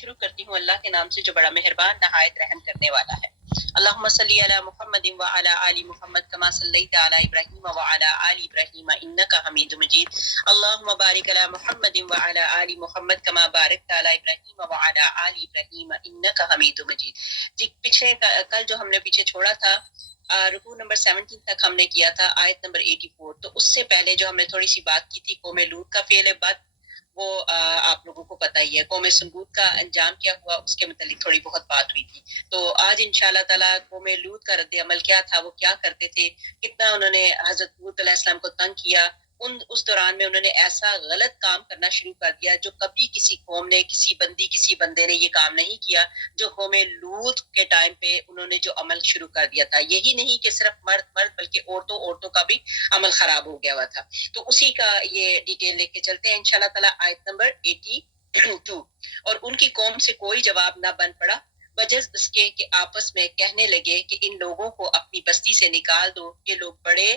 شروع کرتی ہوں اللہ کے نام سے جو بڑا مہربان نہایت رحم کرنے والا ہے۔ اللہم صلی علی محمد وعلی آل محمد کما صلیت علی ابراہیم وعلی آل ابراہیم انک حمید مجید۔ اللہم بارک علی محمد وعلی آل محمد کما بارکت علی ابراہیم وعلی آل ابراہیم انک حمید مجید۔ جی پیچھے کل جو ہم نے پیچھے چھوڑا تھا رکوع نمبر 17 تک ہم نے کیا تھا آیت نمبر 84، تو اس سے پہلے جو ہم نے تھوڑی سی بات کی تھی قوم لوط کا فعل بد، وہ آپ لوگوں کو پتہ ہی ہے۔ قوم سمود کا انجام کیا ہوا اس کے متعلق تھوڑی بہت بات ہوئی تھی۔ تو آج انشاءاللہ تعالیٰ قوم لوط کا رد عمل کیا تھا، وہ کیا کرتے تھے، کتنا انہوں نے حضرت لوط علیہ السلام کو تنگ کیا، اس دوران میں انہوں نے ایسا غلط کام کرنا شروع کر دیا جو کبھی کسی قوم نے، کسی بندے نے یہ کام نہیں کیا، جو قوم لوط کے ٹائم پہ انہوں نے جو عمل شروع کر دیا تھا۔ یہی نہیں کہ صرف مرد بلکہ عورتوں کا بھی عمل خراب ہو گیا ہوا تھا۔ تو اسی کا یہ ڈیٹیل لے کے چلتے ہیں انشاءاللہ تعالیٰ آیت نمبر 82۔ اور ان کی قوم سے کوئی جواب نہ بن پڑا بجز اس کے کہ آپس میں کہنے لگے کہ ان لوگوں کو اپنی بستی سے نکال دو، یہ لوگ بڑے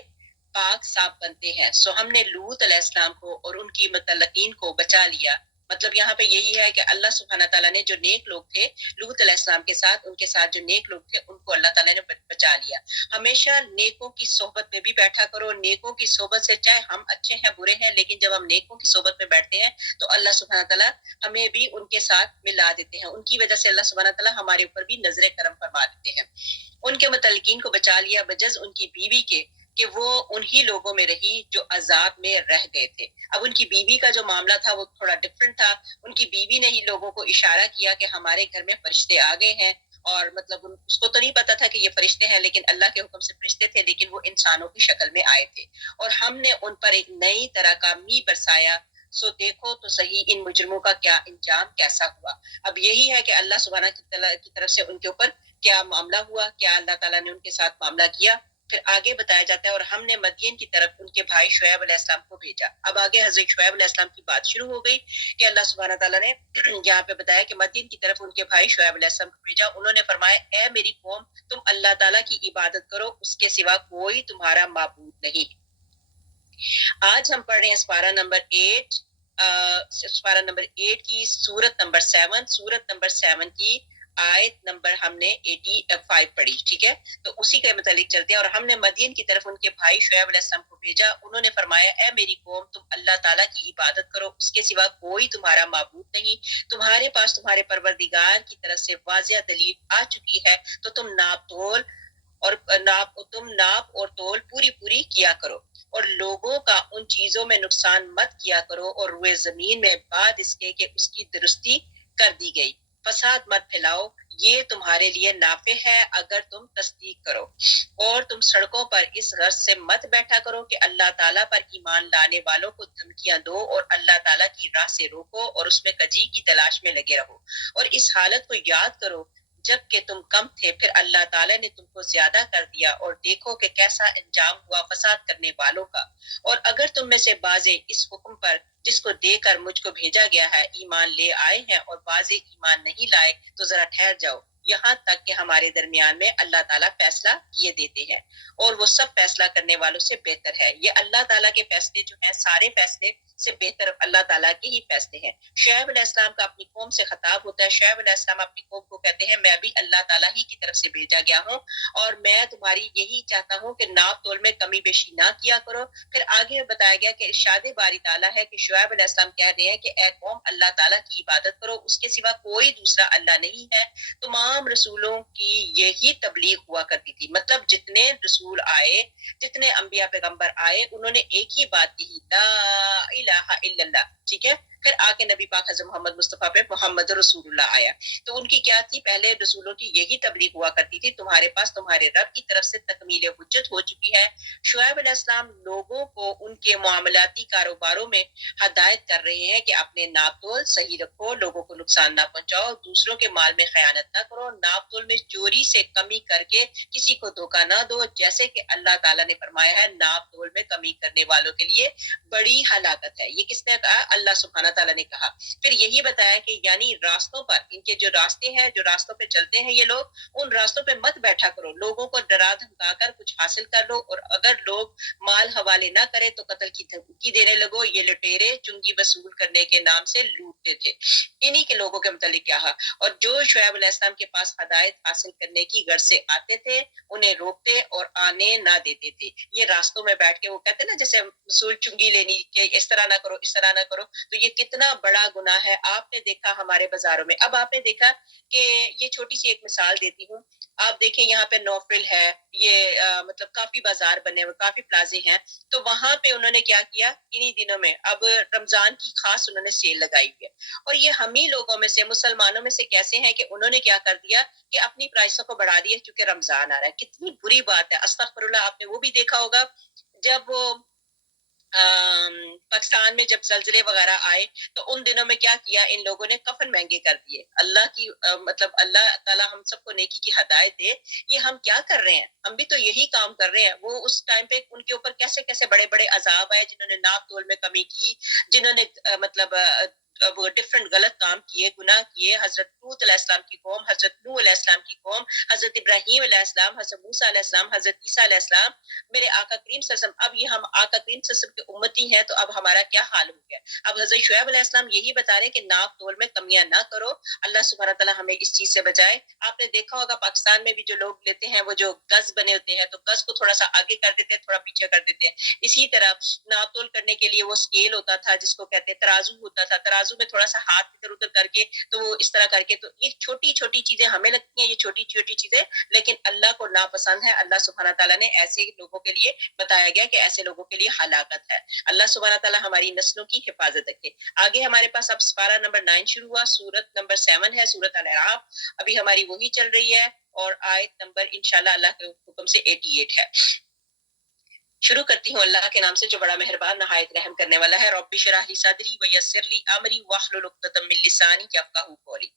پاک صاف بنتے ہیں۔ سو ہم نے لوط علیہ السلام کو اور ان کی متعلقین کو بچا لیا۔ مطلب یہاں پہ یہی ہے کہ اللہ سبحانہ تعالیٰ نے جو نیک لوگ تھے لوط علیہ السلام کے ساتھ، ان کے ساتھ جو نیک لوگ تھے ان کو اللہ تعالیٰ نے بچا لیا۔ ہمیشہ نیکوں کی صحبت میں بھی بیٹھا کرو، نیکوں کی صحبت سے چاہے ہم اچھے ہیں برے ہیں، لیکن جب ہم نیکوں کی صحبت میں بیٹھتے ہیں تو اللہ سبحانہ تعالیٰ ہمیں بھی ان کے ساتھ ملا دیتے ہیں، ان کی وجہ سے اللہ سبحانہ تعالیٰ ہمارے اوپر بھی نظر کرم فرما دیتے ہیں۔ ان کے متعلقین کو بچا لیا بجز ان کی بیوی کے کہ وہ انہی لوگوں میں رہی جو عذاب میں رہ گئے تھے۔ اب ان کی بیوی کا جو معاملہ تھا وہ تھوڑا ڈفرنٹ تھا۔ ان کی بیوی نے ہی لوگوں کو اشارہ کیا کہ ہمارے گھر میں فرشتے آ گئے ہیں، اور مطلب اس کو تو نہیں پتا تھا کہ یہ فرشتے ہیں، لیکن اللہ کے حکم سے فرشتے تھے، لیکن وہ انسانوں کی شکل میں آئے تھے، اور ہم نے ان پر ایک نئی طرح کا می برسایا۔ سو دیکھو تو صحیح ان مجرموں کا کیا انجام کیسا ہوا۔ اب یہی ہے کہ اللہ سبحانہ کی طرف سے ان کے اوپر کیا معاملہ ہوا، کیا اللہ تعالیٰ نے ان کے ساتھ معاملہ کیا۔ پھر آگے بتایا جاتا ہے اور ہم نے مدین کی طرف ان کے بھائی شعیب علیہ السلام کو بھیجا۔ اب آگے حضرت شعیب علیہ السلام کی بات شروع ہو گئی کہ اللہ سبحانہ تعالیٰ نے یہاں پہ بتایا کہ مدین کی طرف ان کے بھائی شعیب علیہ السلام کو بھیجا۔ انہوں نے فرمایا اے میری قوم، تم اللہ تعالیٰ کی عبادت کرو، اس کے سوا کوئی تمہارا معبود نہیں۔ آج ہم پڑھ رہے ہیں سپارہ نمبر 8 کی سورت نمبر 7 کی آیت نمبر ہم نے 85 پڑھی، ٹھیک ہے؟ تو اسی کے متعلق چلتے ہیں۔ اور ہم نے مدین کی طرف ان کے بھائی شعیب علیہ السلام کو بھیجا۔ انہوں نے فرمایا اے میری قوم، تم اللہ تعالیٰ کی عبادت کرو، اس کے سوا کوئی تمہارا معبود نہیں۔ تمہارے پاس تمہارے پروردگار کی طرف سے واضح دلیل آ چکی ہے، تو تم ناپ اور تول پوری کیا کرو، اور لوگوں کا ان چیزوں میں نقصان مت کیا کرو، اور روئے زمین میں بعد اس کے کہ اس کی درستی کر دی گئی فساد مت پھیلاؤ، یہ تمہارے لیے نافع ہے اگر تم تصدیق کرو۔ اور تم سڑکوں پر اس غرض سے مت بیٹھا کرو کہ اللہ تعالیٰ پر ایمان لانے والوں کو دھمکیاں دو، اور اللہ تعالیٰ کی راہ سے روکو، اور اس میں کجی کی تلاش میں لگے رہو۔ اور اس حالت کو یاد کرو جب کہ تم کم تھے، پھر اللہ تعالیٰ نے تم کو زیادہ کر دیا، اور دیکھو کہ کیسا انجام ہوا فساد کرنے والوں کا۔ اور اگر تم میں سے بعضے اس حکم پر جس کو دے کر مجھ کو بھیجا گیا ہے ایمان لے آئے ہیں، اور بعضے ایمان نہیں لائے، تو ذرا ٹھہر جاؤ یہاں تک کہ ہمارے درمیان میں اللہ تعالیٰ فیصلہ کیے دیتے ہیں، اور وہ سب فیصلہ کرنے والوں سے بہتر ہے۔ یہ اللہ تعالیٰ کے فیصلے جو ہیں سارے فیصلے سے بہتر اللہ تعالیٰ کے ہی فیصلے ہیں۔ شعیب علیہ السلام کا اپنی قوم سے خطاب ہوتا ہے۔ شعیب علیہ السلام اپنی قوم کو کہتے ہیں میں بھی اللہ تعالیٰ ہی کی طرف سے بھیجا گیا ہوں، اور میں تمہاری یہی چاہتا ہوں کہ ناپ تول میں کمی بیشی نہ کیا کرو۔ پھر آگے بتایا گیا کہ ارشاد باری تعالیٰ ہے کہ شعیب علیہ السلام کہہ رہے ہیں کہ اے قوم اللہ تعالیٰ کی عبادت کرو، اس کے سوا کوئی دوسرا اللہ نہیں ہے۔ تمام رسولوں کی یہی تبلیغ ہوا کرتی تھی، مطلب جتنے رسول آئے، جتنے انبیاء پیغمبر آئے، انہوں نے ایک ہی بات کہی لا الہ الا اللہ، ٹھیک ہے؟ پھر آ کے نبی پاک حضرت محمد مصطفیٰ پہ محمد رسول اللہ آیا۔ تو ان کی کیا تھی؟ پہلے رسولوں کی یہی تبلیغ ہوا کرتی تھی تمہارے پاس تمہارے رب کی طرف سے تکمیل حجت ہو چکی ہے۔ شعیب علیہ السلام لوگوں کو ان کے معاملاتی کاروباروں میں ہدایت کر رہے ہیں کہ اپنے ناپ تول صحیح رکھو، لوگوں کو نقصان نہ پہنچاؤ، دوسروں کے مال میں خیانت نہ کرو، ناپ تول میں چوری سے کمی کر کے کسی کو دھوکہ نہ دو، جیسے کہ اللہ تعالیٰ نے فرمایا ہے ناپ تول میں کمی کرنے والوں کے لیے بڑی ہلاکت ہے۔ یہ کس نے کہا؟ اللہ سبحانہ تعالیٰ نے کہا. پھر یہی بتایا کہ یعنی راستوں پر ان کے جو راستے ہیں، جو راستوں پہ چلتے ہیں یہ لوگ، ان راستوں پہ مت بیٹھا کرو، لوگوں کو ڈرا دھمکا کر کچھ حاصل کر لو، اور اگر لوگ مال حوالے نہ کرے تو قتل کی دھمکی دینے لگو. یہ لٹیرے چنگی وصول کرنے کے نام سے لوٹتے تھے. انہی کے لوگوں کے متعلق کیا ہے. اور جو شعیب علیہ السلام کے پاس ہدایت حاصل کرنے کی غرض سے آتے تھے انہیں روکتے اور آنے نہ دیتے تھے. یہ راستوں میں بیٹھ کے وہ کہتے ہیں نا جیسے وصول چنگی لینی کہ اس طرح نہ کرو، اس طرح نہ کرو، تو یہ کتنا بڑا گناہ ہے. آپ نے دیکھا ہمارے بازاروں میں، اب آپ نے دیکھا کہ یہ چھوٹی سی ایک مثال دیتی ہوں. آپ دیکھیں یہاں پہ نوفل ہے، یہ مطلب کافی بازار بنے ہوئے، کافی پلازے ہیں، تو وہاں پہ انہوں نے کیا کیا انہی دنوں میں، اب رمضان کی خاص انہوں نے سیل لگائی ہوئی ہے. اور یہ ہم ہی لوگوں میں سے، مسلمانوں میں سے کیسے ہیں کہ انہوں نے کیا کر دیا کہ اپنی پرائسوں کو بڑھا دیا کیونکہ رمضان آ رہا ہے. کتنی بری بات ہے. استغفر اللہ. آپ نے وہ بھی دیکھا ہوگا جب وہ پاکستان میں جب زلزلے وغیرہ آئے تو ان دنوں میں کیا کیا ان لوگوں نے، کفن مہنگے کر دیے. اللہ کی مطلب اللہ تعالیٰ ہم سب کو نیکی کی ہدایت دے. یہ ہم کیا کر رہے ہیں؟ ہم بھی تو یہی کام کر رہے ہیں. وہ اس ٹائم پہ ان کے اوپر کیسے کیسے بڑے بڑے عذاب آئے، جنہوں نے ناپ تول میں کمی کی، جنہوں نے مطلب وہ ڈفرنٹ غلط کام کیے، گناہ کیے. حضرت لوط علیہ السلام کی قوم، حضرت نوح علیہ السلام کی قوم، حضرت ابراہیم علیہ السلام، حضرت موسیٰ علیہ السلام، حضرت عیسیٰ علیہ السلام، میرے آقا کریم صلی اللہ علیہ وسلم. اب یہ ہم آقا کریم صلی اللہ علیہ وسلم کے امتی ہیں تو اب ہمارا کیا حال ہو گیا. اب حضرت شعیب علیہ السلام یہی بتا رہے ہیں کہ ناپ تول میں کمیاں نہ کرو. اللہ سبحانہ تعالیٰ ہمیں اس چیز سے بچائے. آپ نے دیکھا ہوگا پاکستان میں بھی جو لوگ لیتے ہیں وہ جو گز بنے ہوتے ہیں تو گز کو تھوڑا سا آگے کر دیتے ہیں، تھوڑا پیچھے کر دیتے ہیں. اسی طرح ناپ تول کرنے کے لیے وہ اسکیل ہوتا تھا جس کو کہتے ہیں ترازو ہوتا تھا، ترازو میں تھوڑا سا ہاتھ ادھر ادھر کر کے تو وہ اس طرح کر کے، تو یہ چھوٹی چھوٹی چیزیں ہمیں لگتی ہیں، یہ چھوٹی چھوٹی چیزیں لیکن اللہ کو ناپسند ہے. اللہ سبحانہ تعالیٰ نے ایسے لوگوں کے لیے بتایا گیا کہ ایسے لوگوں کے لیے ہلاکت ہے. اللہ سبحانہ تعالیٰ ہماری نسلوں کی حفاظت رکھے. آگے ہمارے پاس اب سپارہ نمبر 9 شروع ہوا، سورت نمبر 7 ہے، سورت الاعراف. ابھی ہماری وہی چل رہی ہے اور آیت نمبر انشاءاللہ اللہ کے حکم سے 88 ہے. شروع کرتی ہوں اللہ کے نام سے جو بڑا مہربان نہایت رحم کرنے والا ہے. رب اشرح لی صدری ویسر لی امری واحلل عقدۃ من لسانی یفقہوا قولی.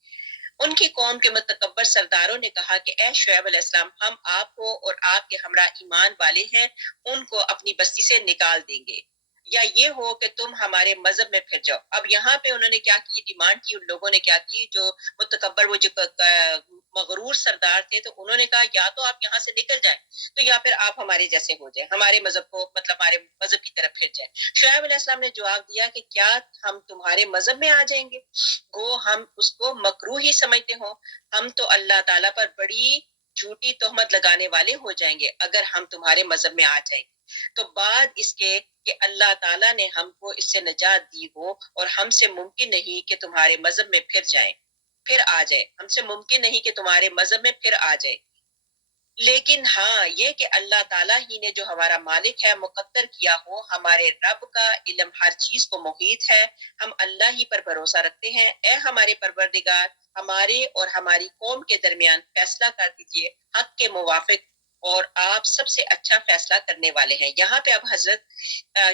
ان کی قوم کے متکبر سرداروں نے کہا کہ اے شعیب علیہ السلام، ہم آپ کو اور آپ کے ہمراہ ایمان والے ہیں ان کو اپنی بستی سے نکال دیں گے، یا یہ ہو کہ تم ہمارے مذہب میں پھر جاؤ. اب یہاں پہ انہوں نے کیا کی ڈیمانڈ کی، ان لوگوں نے کیا کی جو متکبر، وہ جو مغرور سردار تھے، تو انہوں نے کہا یا تو آپ یہاں سے نکل جائیں تو یا پھر آپ ہمارے جیسے ہو جائیں، ہمارے مذہب کو مطلب ہمارے مذہب کی طرف پھر جائیں. شعیب علیہ السلام نے جواب دیا کہ کیا ہم تمہارے مذہب میں آ جائیں گے؟ گو ہم اس کو مکروہ ہی سمجھتے ہوں، ہم تو اللہ تعالیٰ پر بڑی جھوٹی تہمت لگانے والے ہو جائیں گے اگر ہم تمہارے مذہب میں آ جائیں گے. تو بعد اس کے کہ اللہ تعالیٰ نے ہم کو اس سے نجات دی ہو اور ہم سے ممکن نہیں کہ تمہارے مذہب میں پھر جائیں، پھر آ جائے، ہم سے ممکن نہیں کہ تمہارے مذہب میں پھر آ جائے. لیکن ہاں یہ کہ اللہ تعالیٰ ہی نے جو ہمارا مالک ہے مقدر کیا ہو، ہمارے رب کا علم ہر چیز کو محیط ہے، ہم اللہ ہی پر بھروسہ رکھتے ہیں. اے ہمارے پروردگار، ہمارے اور ہماری قوم کے درمیان فیصلہ کر دیجئے حق کے موافق، اور آپ سب سے اچھا فیصلہ کرنے والے ہیں. یہاں پہ اب حضرت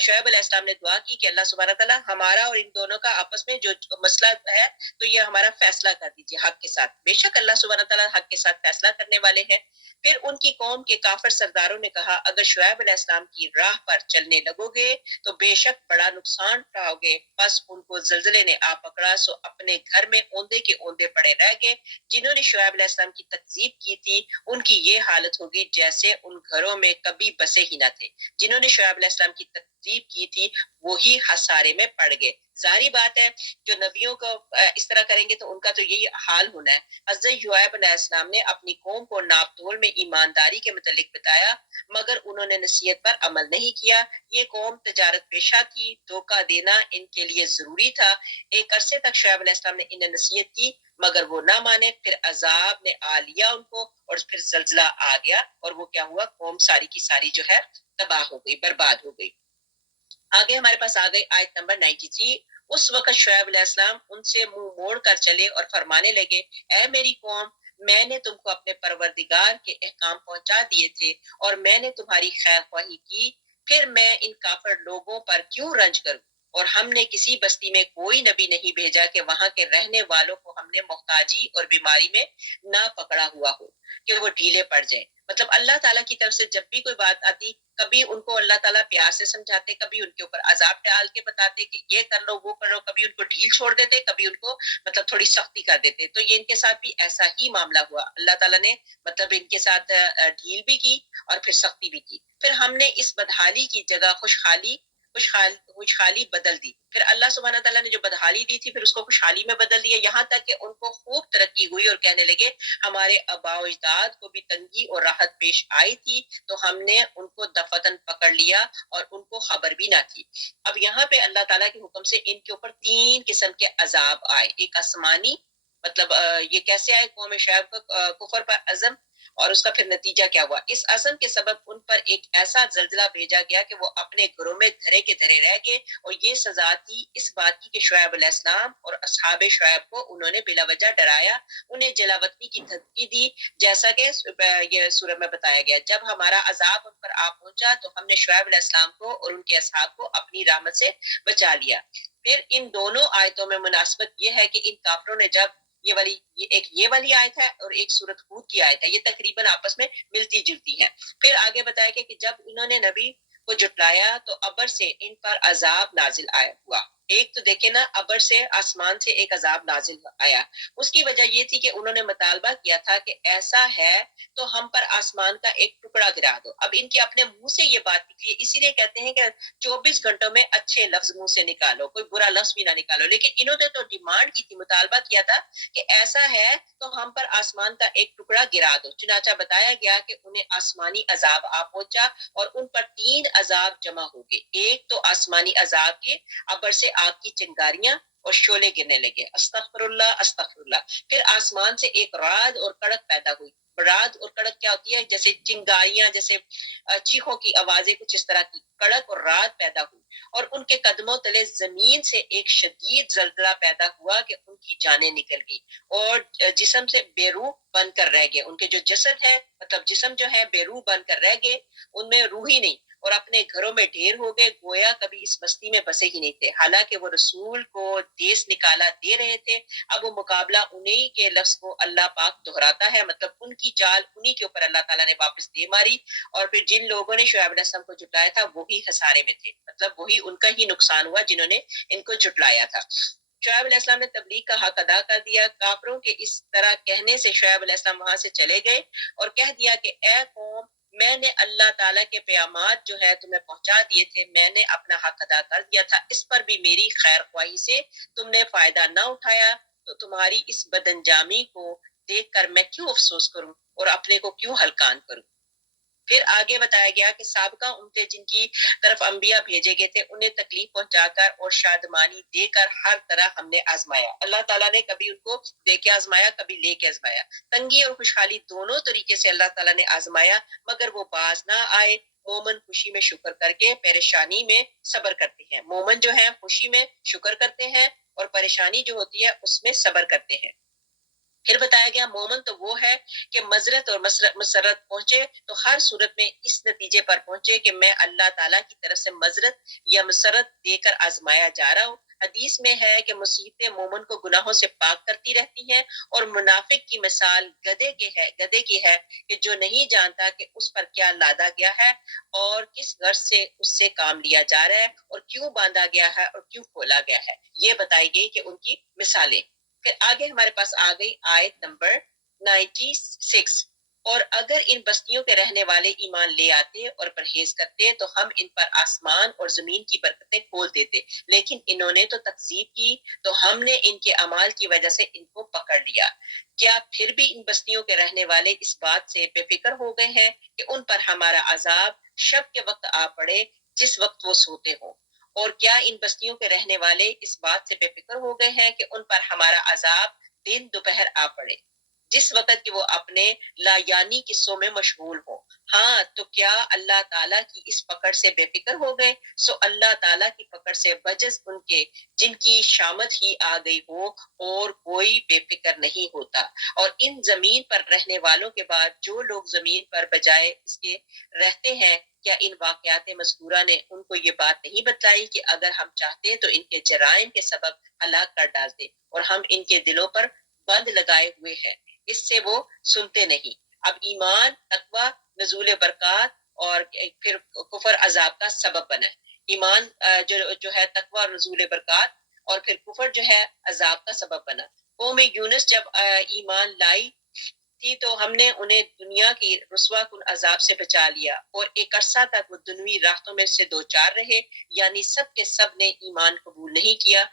شعیب علیہ السلام نے دعا کی کہ اللہ سبحانہ تعالیٰ ہمارا اور ان دونوں کا آپس میں جو مسئلہ ہے تو یہ ہمارا فیصلہ کر دیجیے حق کے ساتھ. بے شک اللہ سبحانہ تعالیٰ حق کے ساتھ فیصلہ کرنے والے ہیں. پھر ان کی قوم کے کافر سرداروں نے کہا اگر شعیب علیہ السلام کی راہ پر چلنے لگو گے تو بے شک بڑا نقصان اٹھاؤ گے. بس ان کو زلزلے نے آ پکڑا سو اپنے گھر میں اوندے کے اوندے پڑے رہ گئے. جنہوں نے شعیب علیہ السلام کی تکذیب کی تھی ان کی یہ حالت ہوگی جیسے ان گھروں میں کبھی بسے ہی نہ تھے. جنہوں نے شعیب علیہ السلام کی تکذیب کی تھی وہی خسارے میں پڑ گئے. ظاہری بات ہے جو نبیوں کو اس طرح کریں گے تو ان کا تو یہی حال ہونا ہے. حضرت شعیب علیہ السلام نے اپنی قوم کو ناپ تول میں ایمانداری کے متعلق بتایا مگر انہوں نے نصیحت پر عمل نہیں کیا. یہ قوم تجارت پیشہ تھی، دھوکہ دینا ان کے لیے ضروری تھا. ایک عرصے تک شعیب علیہ السلام نے انہیں نصیحت کی مگر وہ نہ مانے. پھر عذاب نے آ لیا ان کو اور پھر زلزلہ آ گیا اور وہ کیا ہوا، قوم ساری کی ساری جو ہے تباہ ہو گئی، برباد ہو گئی. آگے ہمارے پاس آ گئی آیت نمبر 93. اس وقت شعیب علیہ السلام ان سے منہ موڑ کر چلے اور فرمانے لگے اے میری قوم، میں نے تم کو اپنے پروردگار کے احکام پہنچا دیے تھے اور میں نے تمہاری خیر خواہی کی، پھر میں ان کافر لوگوں پر کیوں رنج کروں؟ اور ہم نے کسی بستی میں کوئی نبی نہیں بھیجا کہ وہاں کے رہنے والوں کو ہم نے محتاجی اور بیماری میں نہ پکڑا ہوا ہو کہ وہ ڈھیلے پڑ جائیں. مطلب اللہ تعالیٰ کی طرف سے جب بھی کوئی بات آتی، کبھی ان کو اللہ تعالیٰ پیار سے سمجھاتے، کبھی ان کے اوپر عذاب ڈال کے بتاتے کہ یہ کر لو وہ کر لو، کبھی ان کو ڈھیل چھوڑ دیتے، کبھی ان کو مطلب تھوڑی سختی کر دیتے. تو یہ ان کے ساتھ بھی ایسا ہی معاملہ ہوا. اللہ تعالیٰ نے مطلب ان کے ساتھ ڈھیل بھی کی اور پھر سختی بھی کی. پھر ہم نے اس بدحالی کی جگہ خوشحالی بدل دی. پھر اللہ سبحانہ تعالیٰ نے جو بدحالی دی تھی پھر اس کو خوشحالی میں بدل دیا، یہاں تک کہ ان کو خوب ترقی ہوئی اور کہنے لگے ہمارے آباء و اجداد کو بھی تنگی اور راحت پیش آئی تھی تو ہم نے ان کو دفتن پکڑ لیا اور ان کو خبر بھی نہ تھی. اب یہاں پہ اللہ تعالیٰ کے حکم سے ان کے اوپر 3 قسم کے عذاب آئے. ایک آسمانی، مطلب یہ کیسے آئے؟ قوم شعیب کا کفر پر عزم، اور اس کا پھر نتیجہ کیا ہوا؟ اس عزم کے سبب ان پر ایک ایسا زلزلہ بھیجا گیا کہ وہ اپنے گھروں میں دھرے کے دھرے رہ گئے، اور یہ سزا تھی اس بات کی کہ شعیب علیہ السلام اور اصحاب شعیب کو انہوں نے بلا وجہ ڈرایا، انہیں جلاوطنی کی دھمکی دی، جیسا کہ یہ سورہ میں بتایا گیا. جب ہمارا عذاب ان پر آ پہنچا تو ہم نے شعیب علیہ السلام کو اور ان کے اصحاب کو اپنی رحمت سے بچا لیا. پھر ان دونوں آیتوں میں مناسبت یہ ہے کہ ان کافروں نے جب یہ والی آیت ہے اور ایک سورۃ ہود کی آیت ہے، یہ تقریباً آپس میں ملتی جلتی ہیں. پھر آگے بتایا گیا کہ جب انہوں نے نبی کو جھٹلایا تو ابر سے ان پر عذاب نازل ہوا. ایک تو دیکھیں نا، ابر سے آسمان سے ایک عذاب نازل آیا. اس کی وجہ یہ تھی کہ انہوں نے مطالبہ کیا تھا کہ ایسا ہے تو ہم پر آسمان کا ایک ٹکڑا گرا دو. اب ان کے اپنے منہ سے یہ بات نکلی، اسی لیے کہتے ہیں کہ 24 گھنٹوں میں اچھے لفظ منہ سے نکالو، کوئی برا لفظ بھی نہ نکالو. لیکن انہوں نے تو ڈیمانڈ کی تھی، مطالبہ کیا تھا کہ ایسا ہے تو ہم پر آسمان کا ایک ٹکڑا گرا دو. چنانچہ بتایا گیا کہ انہیں آسمانی عذاب آ پہنچا اور ان پر 3 عذاب جمع ہو گئے. ایک تو آسمانی عذاب کے ابر سے آگ کی چنگاریاں اور شعلے گرنے لگے، استغفر اللہ استغفر اللہ. پھر آسمان سے ایک رعد اور کڑک پیدا ہوئی. رعد اور کڑک کیا ہوتی ہے؟ جیسے چنگاریاں، جیسے چیخوں کی آوازیں، کچھ اس طرح کی کڑک اور رعد پیدا ہوئی. اور ان کے قدموں تلے زمین سے ایک شدید زلزلہ پیدا ہوا کہ ان کی جانیں نکل گئی اور جسم سے بے روح بن کر رہ گئے. ان کے جو جسد ہے، مطلب جسم جو ہے بے روح بن کر رہ گئے، ان میں روح ہی نہیں، اور اپنے گھروں میں ڈھیر ہو گئے، گویا کبھی اس بستی میں بسے ہی نہیں تھے. حالانکہ وہ رسول کو دیس نکالا دے رہے تھے. اب وہ مقابلہ انہی کے لفظ کو اللہ پاک دہراتا ہے، مطلب ان کی چال انہی کے اوپر اللہ تعالیٰ نے واپس دے ماری. اور پھر جن لوگوں نے شعیب علیہ السلام کو جھٹلایا تھا وہی خسارے میں تھے، مطلب وہی ان کا ہی نقصان ہوا جنہوں نے ان کو جھٹلایا تھا. شعیب علیہ السلام نے تبلیغ کا حق ادا کر دیا. کافروں کے اس طرح کہنے سے شعیب علیہ السلام وہاں سے چلے گئے اور کہہ دیا کہ اے قوم، میں نے اللہ تعالیٰ کے پیامات جو ہے تمہیں پہنچا دیے تھے، میں نے اپنا حق ادا کر دیا تھا، اس پر بھی میری خیر خواہی سے تم نے فائدہ نہ اٹھایا، تو تمہاری اس بد انجامی کو دیکھ کر میں کیوں افسوس کروں اور اپنے کو کیوں ہلکان کروں. پھر آگے بتایا گیا کہ سابقہ امتیں جن کی طرف انبیاء بھیجے گئے تھے انہیں تکلیف پہنچا کر اور شادمانی دے کر ہر طرح ہم نے آزمایا. اللہ تعالیٰ نے کبھی ان کو دے کے آزمایا، کبھی لے کے آزمایا. تنگی اور خوشحالی دونوں طریقے سے اللہ تعالیٰ نے آزمایا، مگر وہ باز نہ آئے. مومن خوشی میں شکر کر کے پریشانی میں صبر کرتے ہیں. مومن جو ہے خوشی میں شکر کرتے ہیں اور پریشانی جو ہوتی ہے اس میں صبر کرتے ہیں. پھر بتایا گیا مومن تو وہ ہے کہ مذرت اور مسرت پہنچے تو ہر صورت میں اس نتیجے پر پہنچے کہ میں اللہ تعالیٰ کی طرف سے مذرت یا مسرت دے کر آزمایا جا رہا ہوں. حدیث میں ہے کہ مصیبتیں مومن کو گناہوں سے پاک کرتی رہتی ہیں، اور منافق کی مثال گدھے کی ہے کہ جو نہیں جانتا کہ اس پر کیا لادا گیا ہے اور کس غرض سے اس سے کام لیا جا رہا ہے اور کیوں باندھا گیا ہے اور کیوں کھولا گیا ہے. یہ بتائی گئی کہ ان کی مثالیں. پھر آگے ہمارے پاس آ گئی آیت نمبر 96. اور اگر ان بستیوں کے رہنے والے ایمان لے آتے اور پرہیز کرتے تو ہم ان پر آسمان اور زمین کی برکتیں کھول دیتے، لیکن انہوں نے تو تکذیب کی تو ہم نے ان کے اعمال کی وجہ سے ان کو پکڑ لیا. کیا پھر بھی ان بستیوں کے رہنے والے اس بات سے بے فکر ہو گئے ہیں کہ ان پر ہمارا عذاب شب کے وقت آ پڑے جس وقت وہ سوتے ہوں؟ اور کیا ان بستیوں کے رہنے والے اس بات سے بے فکر ہو گئے ہیں کہ ان پر ہمارا عذاب دن دوپہر آ پڑے جس وقت کہ وہ اپنے لا یعنی قصوں میں مشغول ہو؟ ہاں، تو کیا اللہ تعالیٰ کی اس پکڑ سے بے فکر ہو گئے؟ سو اللہ تعالیٰ کی پکڑ سے بجز ان کے جن کی شامت ہی آ گئی ہو اور کوئی بے فکر نہیں ہوتا. اور ان زمین پر رہنے والوں کے بعد جو لوگ زمین پر بجائے اس کے رہتے ہیں، کیا ان واقعات مذکورہ نے ان کو یہ بات نہیں بتلائی کہ اگر ہم چاہتے تو ان کے جرائم کے سبب ہلاک کر ڈالتے، اور ہم ان کے دلوں پر بند لگائے ہوئے ہیں، اس سے وہ سنتے نہیں. اب ایمان، تقوی، نزول برکات اور پھر کفر عذاب کا سبب بنا ہے. ایمان جو ہے تقوی اور نزول برکات، اور پھر کفر جو ہے عذاب کا سبب بنا. قوم یونس جب ایمان لائی تھی تو ہم نے انہیں دنیا کی رسوا کن عذاب سے بچا لیا، اور ایک عرصہ تک وہ دنوی راحتوں میں سے دوچار رہے، یعنی سب کے سب نے ایمان قبول نہیں کیا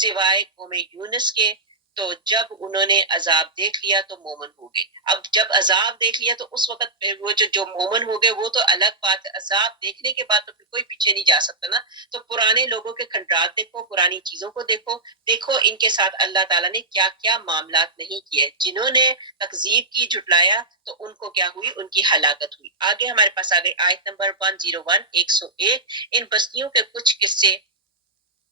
سوائے قوم یونس کے. تو جب انہوں نے عذاب دیکھ لیا تو مومن ہو گئے. اب جب عذاب دیکھ لیا تو اس وقت وہ جو مومن ہو گئے وہ تو الگ بات ہے، عذاب دیکھنے کے بعد تو پھر کوئی پیچھے نہیں جا سکتا نا. تو پرانے لوگوں کے کھنڈرات دیکھو، پرانی چیزوں کو دیکھو ان کے ساتھ اللہ تعالیٰ نے کیا کیا معاملات نہیں کیے. جنہوں نے تکذیب کی، جھٹلایا، تو ان کو کیا ہوئی؟ ان کی ہلاکت ہوئی. آگے ہمارے پاس آ گئی آیت نمبر 101 101. ان بستیوں کے کچھ قصے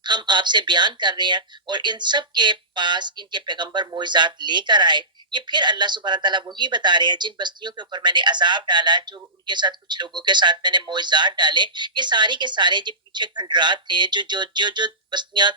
ہم آپ سے بیان کر رہے ہیں، اور ان سب کے پاس ان کے پیغمبر معجزات لے کر آئے. یہ پھر اللہ سبحانہ تعالیٰ وہی بتا رہے ہیں جن بستیوں کے اوپر میں نے عذاب ڈالا، جو ان کے ساتھ کچھ لوگوں کے ساتھ میں نے معجزات ڈالے. یہ ساری کے سارے جو پیچھے کھنڈرات تھے، جو بستیاں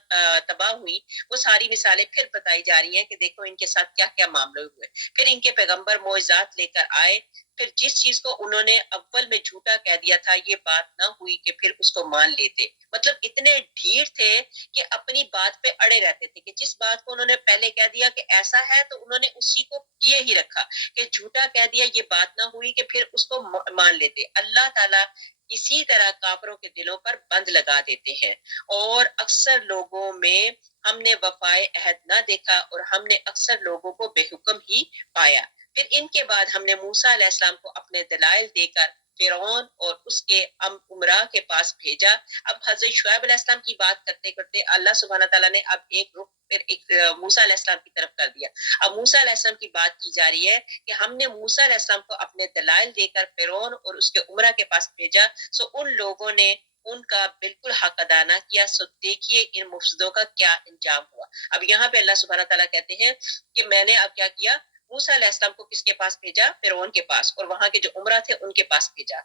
تباہ ہوئی، وہ ساری مثالیں پھر بتائی جا رہی ہیں کہ دیکھو ان کے ساتھ کیا کیا معاملے ہوئے. پھر ان کے پیغمبر معجزات لے کر آئے. پھر جس چیز کو انہوں نے اول میں جھوٹا کہہ دیا تھا، یہ بات نہ ہوئی کہ پھر اس کو مان لیتے. مطلب اتنے ڈھیر تھے کہ اپنی بات پہ اڑے رہتے تھے، کہ جس بات کو انہوں نے پہلے کہہ دیا کہ ایسا ہے تو انہوں نے اسی کو کیے ہی رکھا، کہ جھوٹا کہہ دیا یہ بات نہ ہوئی کہ پھر اس کو مان لیتے. اللہ تعالیٰ اسی طرح کافروں کے دلوں پر بند لگا دیتے ہیں. اور اکثر لوگوں میں ہم نے وفائے عہد نہ دیکھا، اور ہم نے اکثر لوگوں کو بے حکم ہی پایا. پھر ان کے بعد ہم نے موسیٰ علیہ السلام کو اپنے دلائل دے کر فرعون اور اس کے امراء کے پاس بھیجا. اب حضرت شعیب علیہ السلام کی بات کرتے کرتے اللہ سبحانہ تعالیٰ نے اب ایک رخ پھر ایک موسیٰ علیہ السلام کی طرف کر دیا. اب موسیٰ علیہ السلام کی بات کی جا رہی ہے کہ ہم نے موسیٰ علیہ السلام کو اپنے دلائل دے کر فرعون اور اس کے امراء کے پاس بھیجا. سو ان لوگوں نے ان کا بالکل حق ادا نہ کیا. سو دیکھیے ان مفسدوں کا کیا انجام ہوا. اب یہاں پہ اللہ سبحانہ تعالیٰ کہتے ہیں کہ میں نے اب کیا کیا، موسیٰ علیہ السلام کو کس کے پاس بھیجا؟ فرعون کے پاس، اور وہاں کے جو امراء تھے ان کے پاس بھیجا.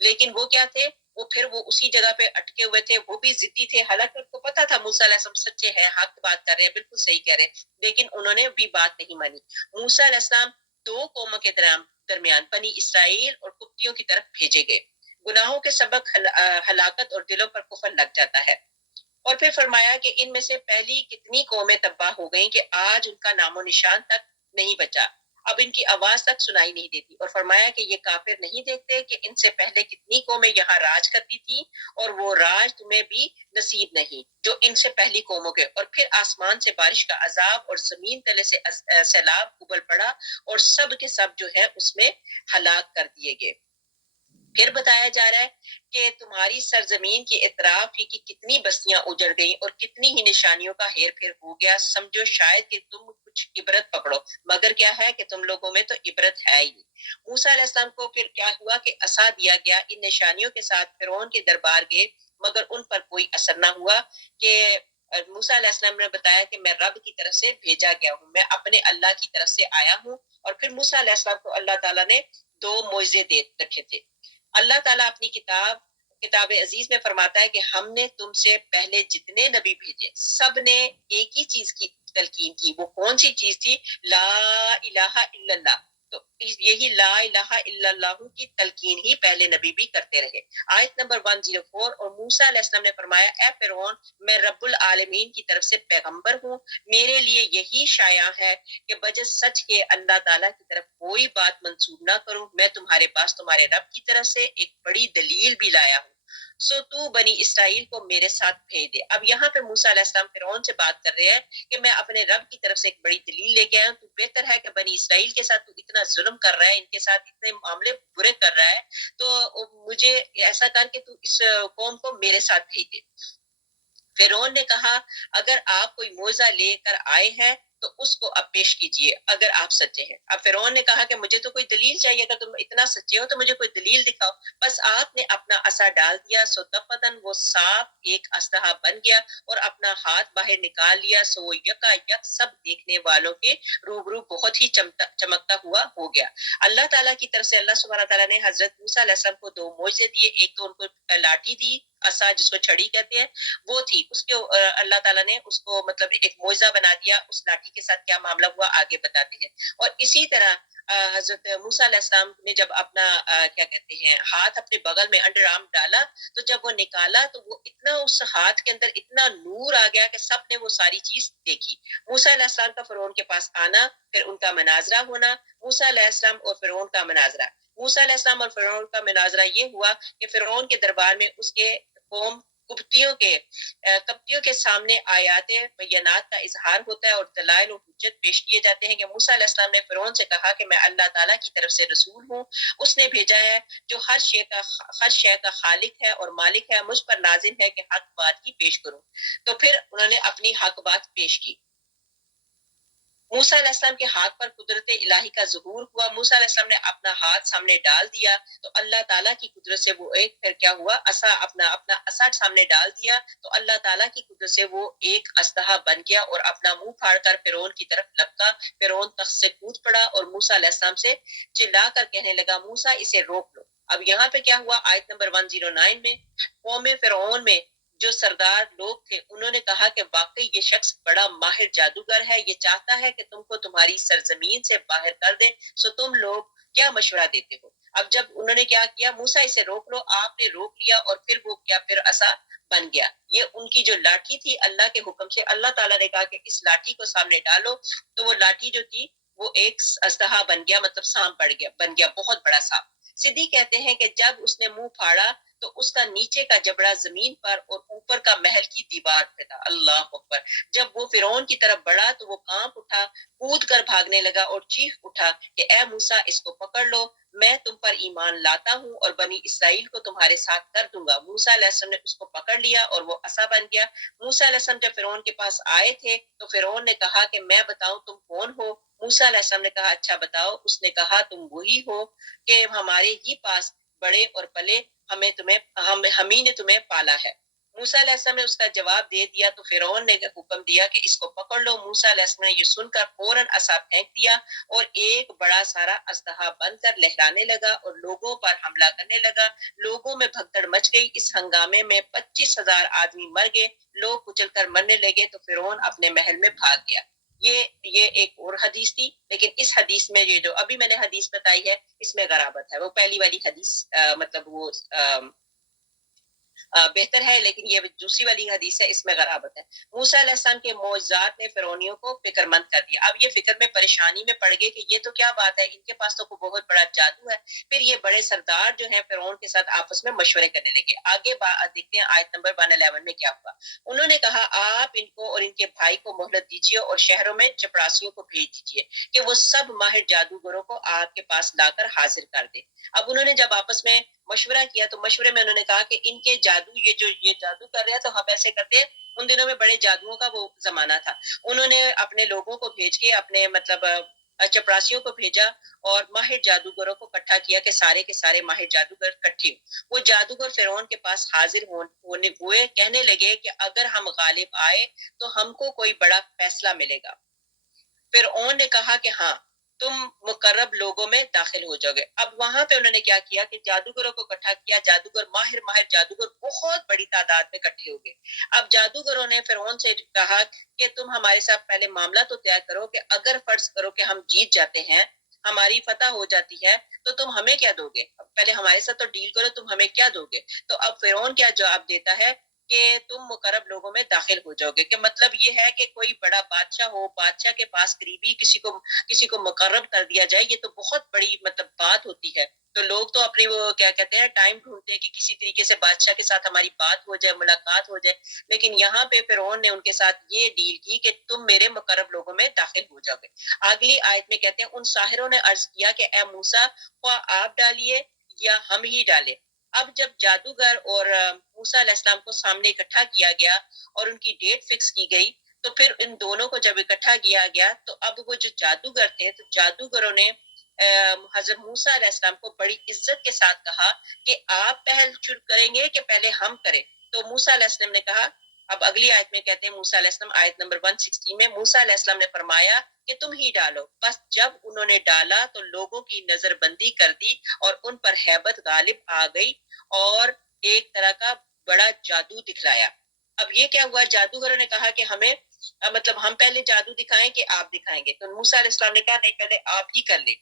لیکن وہ کیا تھے؟ وہ پھر وہ اسی جگہ پہ اٹکے ہوئے تھے، وہ بھی ضدی تھے. حالانکہ ان کو پتا تھا موسیٰ علیہ السلام سچے ہیں، حق بات کر رہے ہیں، بالکل صحیح کہہ رہے ہیں، لیکن انہوں نے بھی بات نہیں مانی. موسیٰ علیہ السلام دو قوموں کے درمیان بنی اسرائیل اور قبطیوں کی طرف بھیجے گئے. گناہوں کے سبق ہلاکت اور دلوں پر کفر لگ جاتا ہے. اور پھر فرمایا کہ ان میں سے پہلی کتنی قومیں تباہ ہو گئیں کہ آج ان کا نام و نشان تک نہیں بچا، اب ان کی آواز تک سنائی نہیں دیتی. اور فرمایا کہ یہ کافر نہیں دیکھتے کہ ان سے پہلے کتنی قومیں یہاں راج کرتی تھیں، اور وہ راج تمہیں بھی نصیب نہیں جو ان سے پہلی قوموں کے. اور پھر آسمان سے بارش کا عذاب اور زمین تلے سے سیلاب ابل پڑا، اور سب کے سب جو ہے اس میں ہلاک کر دیے گئے. پھر بتایا جا رہا ہے کہ تمہاری سرزمین کی اطراف ہی کی کتنی بستیاں اجڑ گئیں اور کتنی ہی نشانیوں کا ہیر پھیر ہو گیا. سمجھو شاید کہ تم کچھ عبرت پکڑو، مگر کیا ہے کہ تم لوگوں میں تو عبرت ہے ہی. موسیٰ علیہ السلام کو پھر کیا ہوا کہ عصا دیا گیا. ان نشانیوں کے ساتھ فرعون کے دربار گئے، مگر ان پر کوئی اثر نہ ہوا. کہ موسیٰ علیہ السلام نے بتایا کہ میں رب کی طرف سے بھیجا گیا ہوں، میں اپنے اللہ کی طرف سے آیا ہوں. اور پھر موسیٰ علیہ السلام کو اللہ تعالیٰ نے دو معجزے دے رکھے تھے. اللہ تعالیٰ اپنی کتاب عزیز میں فرماتا ہے کہ ہم نے تم سے پہلے جتنے نبی بھیجے سب نے ایک ہی چیز کی تلقین کی. وہ کون سی چیز تھی؟ لا الہ الا اللہ. تو یہی لا الہ الا اللہ کی تلقین ہی پہلے نبی بھی کرتے رہے. آیت نمبر 104. اور موسیٰ علیہ السلام نے فرمایا اے فرعون، میں رب العالمین کی طرف سے پیغمبر ہوں، میرے لیے یہی شایع ہے کہ بجز سچ کے اللہ تعالیٰ کی طرف کوئی بات منسوب نہ کروں. میں تمہارے پاس تمہارے رب کی طرف سے ایک بڑی دلیل بھی لایا ہوں، سو تو بنی اسرائیل کو میرے ساتھ بھیج دے. اب یہاں پہ موسیٰ علیہ السلام فرعون سے بات کر رہے ہیں کہ میں اپنے رب کی طرف سے ایک بڑی دلیل لے کے آیا ہوں. تو بہتر ہے کہ بنی اسرائیل کے ساتھ تو اتنا ظلم کر رہا ہے، ان کے ساتھ اتنے معاملے برے کر رہا ہے، تو مجھے ایسا کر کے تو اس قوم کو میرے ساتھ بھیج دے. فرعون نے کہا اگر آپ کوئی معجزہ لے کر آئے ہیں تو اس کو اب پیش کیجئے اگر آپ سچے ہیں. اب فرعون نے کہا کہ مجھے تو کوئی دلیل چاہیے، اگر تم اتنا سچے ہو تو مجھے کوئی دلیل دکھاؤ. بس آپ نے اپنا عصا ڈال دیا، سو دفتن وہ صاف ایک اسلحہ بن گیا، اور اپنا ہاتھ باہر نکال لیا، سو وہ یکا یک سب دیکھنے والوں کے روبرو بہت ہی چمکتا ہوا ہو گیا. اللہ تعالیٰ کی طرف سے اللہ سبحانہ تعالیٰ نے حضرت موسیٰ علیہ السلام کو دو معجزے دیے. ایک تو ان کو لاٹھی دی، عصا جس کو چھڑی کہتے ہیں، وہ تھی. اس کے اللہ تعالیٰ نے اس کو مطلب ایک معجزہ بنا دیا. اس لاٹھی کے ساتھ کیا معاملہ ہوا آگے بتاتے ہیں. اور اسی طرح حضرت موسیٰ علیہ السلام نے جب اپنا کیا کہتے ہیں ہاتھ اپنے بغل میں انڈر آرم ڈالا تو جب وہ نکالا تو وہ اتنا اس ہاتھ کے اندر اتنا نور آ گیا کہ سب نے وہ ساری چیز دیکھی. موسیٰ علیہ السلام کا فرعون کے پاس آنا، پھر ان کا مناظرہ ہونا، موسیٰ علیہ السلام اور فرعون کا مناظرہ. موسیٰ علیہ السلام اور فرعون کا مناظرہ یہ ہوا کہ فرعون کے دربار میں اس کے قوم کپتیوں کے سامنے آیات بینات کا اظہار ہوتا ہے اور دلائل و حجت پیش کیے جاتے ہیں کہ موسیٰ علیہ السلام نے فرعون سے کہا کہ میں اللہ تعالیٰ کی طرف سے رسول ہوں، اس نے بھیجا ہے جو ہر شے کا خالق ہے اور مالک ہے، مجھ پر لازم ہے کہ حق بات کی پیش کروں. تو پھر انہوں نے اپنی حق بات پیش کی. موسیٰ علیہ السلام کے ہاتھ پر قدرت الہی کا ظہور ہوا. موسیٰ علیہ السلام نے اپنا ہاتھ سامنے ڈال دیا تو اللہ تعالیٰ کی قدرت سے وہ ایک پھر کیا ہوا اپنا عصا سامنے ڈال دیا تو اللہ تعالیٰ کی قدرت سے وہ ایک اژدہا بن گیا اور اپنا منہ پھاڑ کر فرعون کی طرف لپکا. فرعون تخت سے کود پڑا اور موسیٰ علیہ السلام سے چلا کر کہنے لگا موسیٰ اسے روک لو. اب یہاں پہ کیا ہوا آیت نمبر 109 میں قوم فرعون میں جو سردار لوگ تھے انہوں نے کہا کہ واقعی یہ شخص بڑا ماہر جادوگر ہے، یہ چاہتا ہے کہ تم کو تمہاری سرزمین سے باہر کر دے، سو تم لوگ کیا مشورہ دیتے ہو. اب جب انہوں نے کیا کیا موسیٰ اسے روک لو، آپ نے روک لیا اور پھر وہ کیا پھر عصا بن گیا. یہ ان کی جو لاٹھی تھی اللہ کے حکم سے اللہ تعالیٰ نے کہا کہ اس لاٹھی کو سامنے ڈالو تو وہ لاٹھی جو تھی وہ ایک اژدہا بن گیا، مطلب سانپ بن گیا بہت بڑا سانپ. صدی کہتے ہیں کہ جب اس نے منہ پھاڑا تو اس کا نیچے کا جبڑا زمین پر اور اوپر کا محل کی دیوار پہ تھا. اللہ اکبر. جب وہ فرعون کی طرف بڑھا تو وہ کانپ اٹھا، کود کر بھاگنے لگا اور چیخ اٹھا کہ اے موسیٰ اس کو پکڑ لو، میں تم پر ایمان لاتا ہوں اور بنی اسرائیل کو تمہارے ساتھ کر دوں گا. موسیٰ علیہ السلام نے اس کو پکڑ لیا اور وہ عصا بن گیا. موسیٰ علیہ السلام جب فرعون کے پاس آئے تھے تو فرعون نے کہا کہ میں بتاؤں تم کون ہو. موسیٰ علیہ السلام نے کہا اچھا بتاؤ. اس نے کہا تم وہی ہو کہ ہمارے ہی پاس بڑے اور پلے، ہمیں نے تمہیں پالا ہے. موسیٰ علیہ السلام نے اس کا جواب دے دیا تو فرعون نے حکم دیا کہ اس کو پکڑ لو. موسیٰ علیہ السلام نے یہ سن کر فوراً عصا پھینک دیا اور ایک بڑا سارا اژدہا بن کر لہرانے لگا اور لوگوں پر حملہ کرنے لگا. لوگوں میں بھگدڑ مچ گئی. اس ہنگامے میں 25,000 آدمی مر گئے. لوگ کچل کر مرنے لگے تو فرعون اپنے محل میں بھاگ گیا. یہ ایک اور حدیث تھی، لیکن اس حدیث میں یہ جو ابھی میں نے حدیث بتائی ہے اس میں غرابت ہے. وہ پہلی والی حدیث مطلب وہ بہتر ہے، لیکن یہ دوسری والی حدیث ہے اس میں غرابت ہے. موسیٰ علیہ السلام کے معجزات نے فرعونیوں کو فکر مند کر دیا. اب یہ فکر میں پریشانی میں پڑ گئے کہ یہ تو کیا بات ہے، ان کے پاس تو کوئی بہت بڑا جادو ہے. پھر یہ بڑے سردار جو ہیں فرعون کے ساتھ آپس میں مشورے کرنے لگے. آگے دیکھتے ہیں آیت نمبر 111 میں کیا ہوا. انہوں نے کہا آپ ان کو اور ان کے بھائی کو مہلت دیجیے اور شہروں میں چپڑاسیوں کو بھیج دیجیے کہ وہ سب ماہر جادوگروں کو آپ کے پاس لا کر حاضر کر دے. اب انہوں نے جب آپس میں مشورہ کیا تو مشورے میں انہوں نے کہا کہ ان کے جادو یہ جادو کر رہے ہیں تو ہم ایسے کرتے ہیں. ان دنوں میں بڑے جادوؤں کا وہ زمانہ تھا. انہوں نے اپنے لوگوں کو بھیج کے اپنے مطلب چپڑاسیوں کو بھیجا اور ماہر جادوگروں کو اکٹھا کیا کہ سارے کے سارے ماہر جادوگر اکٹھے. وہ جادوگر فرعون کے پاس حاضر ہونے ہوئے کہنے لگے کہ اگر ہم غالب آئے تو ہم کو کوئی بڑا فیصلہ ملے گا. فرعون نے کہا کہ ہاں تم مقرب لوگوں میں داخل ہو جاؤ گے. اب وہاں پہ انہوں نے کیا کیا کہ جادوگروں کو اکٹھا کیا. جادوگر ماہر جادوگر بہت بڑی تعداد میں اکٹھے ہو گئے. اب جادوگروں نے فرعون سے کہا کہ تم ہمارے ساتھ پہلے معاملہ تو طے کرو کہ اگر فرض کرو کہ ہم جیت جاتے ہیں، ہماری فتح ہو جاتی ہے تو تم ہمیں کیا دو گے. پہلے ہمارے ساتھ تو ڈیل کرو، تم ہمیں کیا دو گے. تو اب فرعون کیا جواب دیتا ہے کہ تم مقرب لوگوں میں داخل ہو جاؤ گے. کہ مطلب یہ ہے کہ کوئی بڑا بادشاہ ہو، بادشاہ کے پاس قریبی کسی کو مقرب کر دیا جائے، یہ تو بہت بڑی مطلب بات ہوتی ہے. تو لوگ تو اپنی وہ کیا کہتے ہیں ٹائم ڈھونڈتے ہیں کہ کسی طریقے سے بادشاہ کے ساتھ ہماری بات ہو جائے، ملاقات ہو جائے. لیکن یہاں پہ فرعون نے ان کے ساتھ یہ ڈیل کی کہ تم میرے مقرب لوگوں میں داخل ہو جاؤ گے. اگلی آیت میں کہتے ہیں ان ساحروں نے عرض کیا کہ اے موسیٰ خواہ آپ ڈالیے یا ہم ہی ڈالیں. اب جب جادوگر اور موسیٰ علیہ السلام کو سامنے اکٹھا کیا گیا اور ان کی ڈیٹ فکس کی گئی تو پھر ان دونوں کو جب اکٹھا کیا گیا تو اب وہ جو جادوگر تھے تو جادوگروں نے حضرت موسیٰ علیہ السلام کو بڑی عزت کے ساتھ کہا کہ آپ پہل شروع کریں گے کہ پہلے ہم کریں. تو موسیٰ علیہ السلام نے کہا، اب اگلی آیت میں کہتے ہیں موسیٰ علیہ السلام آیت نمبر 160 میں موسیٰ علیہ السلام نے فرمایا کہ تم ہی ڈالو. بس جب انہوں نے ڈالا تو لوگوں کی نظر بندی کر دی اور ان پر ہیبت غالب آ گئی اور ایک طرح کا بڑا جادو دکھلایا. اب یہ کیا ہوا، جادوگروں نے کہا کہ ہمیں مطلب ہم پہلے جادو دکھائیں کہ آپ دکھائیں گے. تو موسیٰ علیہ السلام نے کہا نہیں، پہلے آپ ہی کر لیں.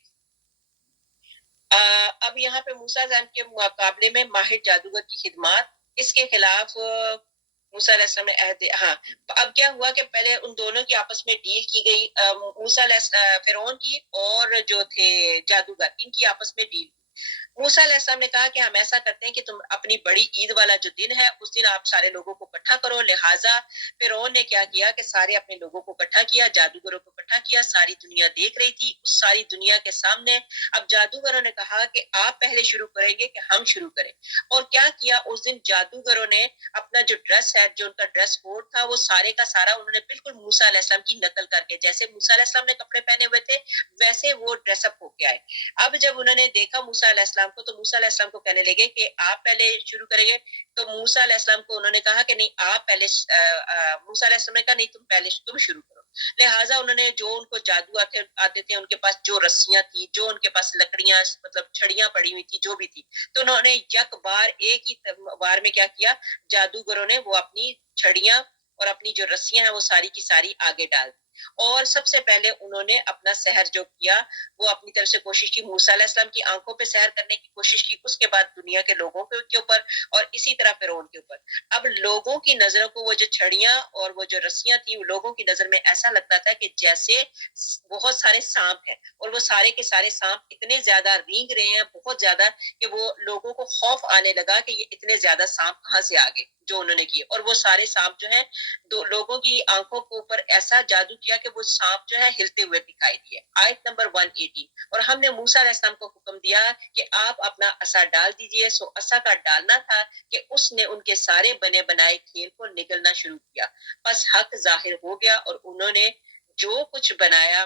اب یہاں پہ موسیٰ علیہ السلام کے مقابلے میں ماہر جادوگر کی خدمات، اس کے خلاف موسیٰ علیہ السلام نے عہد ہاں اب کیا ہوا کہ پہلے ان دونوں کی آپس میں ڈیل کی گئی، موسیٰ علیہ فرعون کی اور جو تھے جادوگر، ان کی آپس میں ڈیل۔ موسیٰ علیہ السلام نے کہا کہ ہم ایسا کرتے ہیں کہ تم اپنی بڑی عید والا جو دن ہے اس دن آپ سارے لوگوں کو اکٹھا کرو۔ لہٰذا فرعون نے کیا کیا کہ سارے اپنے لوگوں کو اکٹھا کیا، جادوگروں کو اکٹھا کیا، ساری دنیا دیکھ رہی تھی، اس ساری دنیا کے سامنے اب جادوگروں نے کہا کہ آپ پہلے شروع کریں گے کہ ہم شروع کریں؟ اور کیا کیا اس دن جادوگروں نے اپنا جو ڈریس ہے، جو ان کا ڈریس کوڈ تھا، وہ سارے کا سارا انہوں نے بالکل موسیٰ علیہ السلام کی نقل کر کے، جیسے موسیٰ علیہ السلام نے کپڑے پہنے ہوئے تھے ویسے وہ ڈریس اپ ہو کے آئے۔ اب جب انہوں نے دیکھا موسیٰ علیہ السلام کو تو موسیٰ علیہ السلام کو کہنے لگے کہ آپ پہلے شروع کریں گے، تو موسیٰ علیہ السلام کو انہوں نے کہا کہ نہیں آپ پہلے، موسیٰ علیہ السلام نے کہا نہیں تم شروع کرو۔ لہٰذا انہوں نے جو ان کو جادو آتے تھے، ان کے پاس جو رسیاں تھی، جو ان کے پاس لکڑیاں مطلب چھڑیاں پڑی ہوئی تھی، جو بھی تھی، تو انہوں نے یک بار ایک ہی بار میں کیا کیا، جادوگروں نے وہ اپنی چھڑیاں اور اپنی جو رسیاں ہیں وہ ساری کی ساری آگے ڈال دی۔ اور سب سے پہلے انہوں نے اپنا سحر جو کیا وہ اپنی طرف سے کوشش کی، موسیٰ علیہ السلام کی آنکھوں پہ سحر کرنے کی کوشش کی، اس کے بعد دنیا کے لوگوں کے اوپر، اور اسی طرح فرعون کے اوپر۔ اب لوگوں کی نظروں کو وہ جو چھڑیاں اور وہ جو رسیاں تھیں، لوگوں کی نظر میں ایسا لگتا تھا کہ جیسے بہت سارے سانپ ہیں، اور وہ سارے کے سارے سانپ اتنے زیادہ رینگ رہے ہیں، بہت زیادہ، کہ وہ لوگوں کو خوف آنے لگا کہ یہ اتنے زیادہ سانپ کہاں سے آگے جو انہوں نے کیے۔ اور وہ سارے سانپ جو ہیں لوگوں کی آنکھوں کے اوپر ایسا جادو کیا کہ وہ سانپ جو ہے ہلتے ہوئے دکھائی دیے۔ آیت نمبر 180، اور ہم نے موسیٰ علیہ السلام کو حکم دیا کہ آپ اپنا عصا ڈال دیجئے، سو عصا کا ڈالنا تھا کہ اس نے ان کے سارے بنے بنائے کھیل کو نگلنا شروع کیا، پس حق ظاہر ہو گیا اور انہوں نے جو کچھ بنایا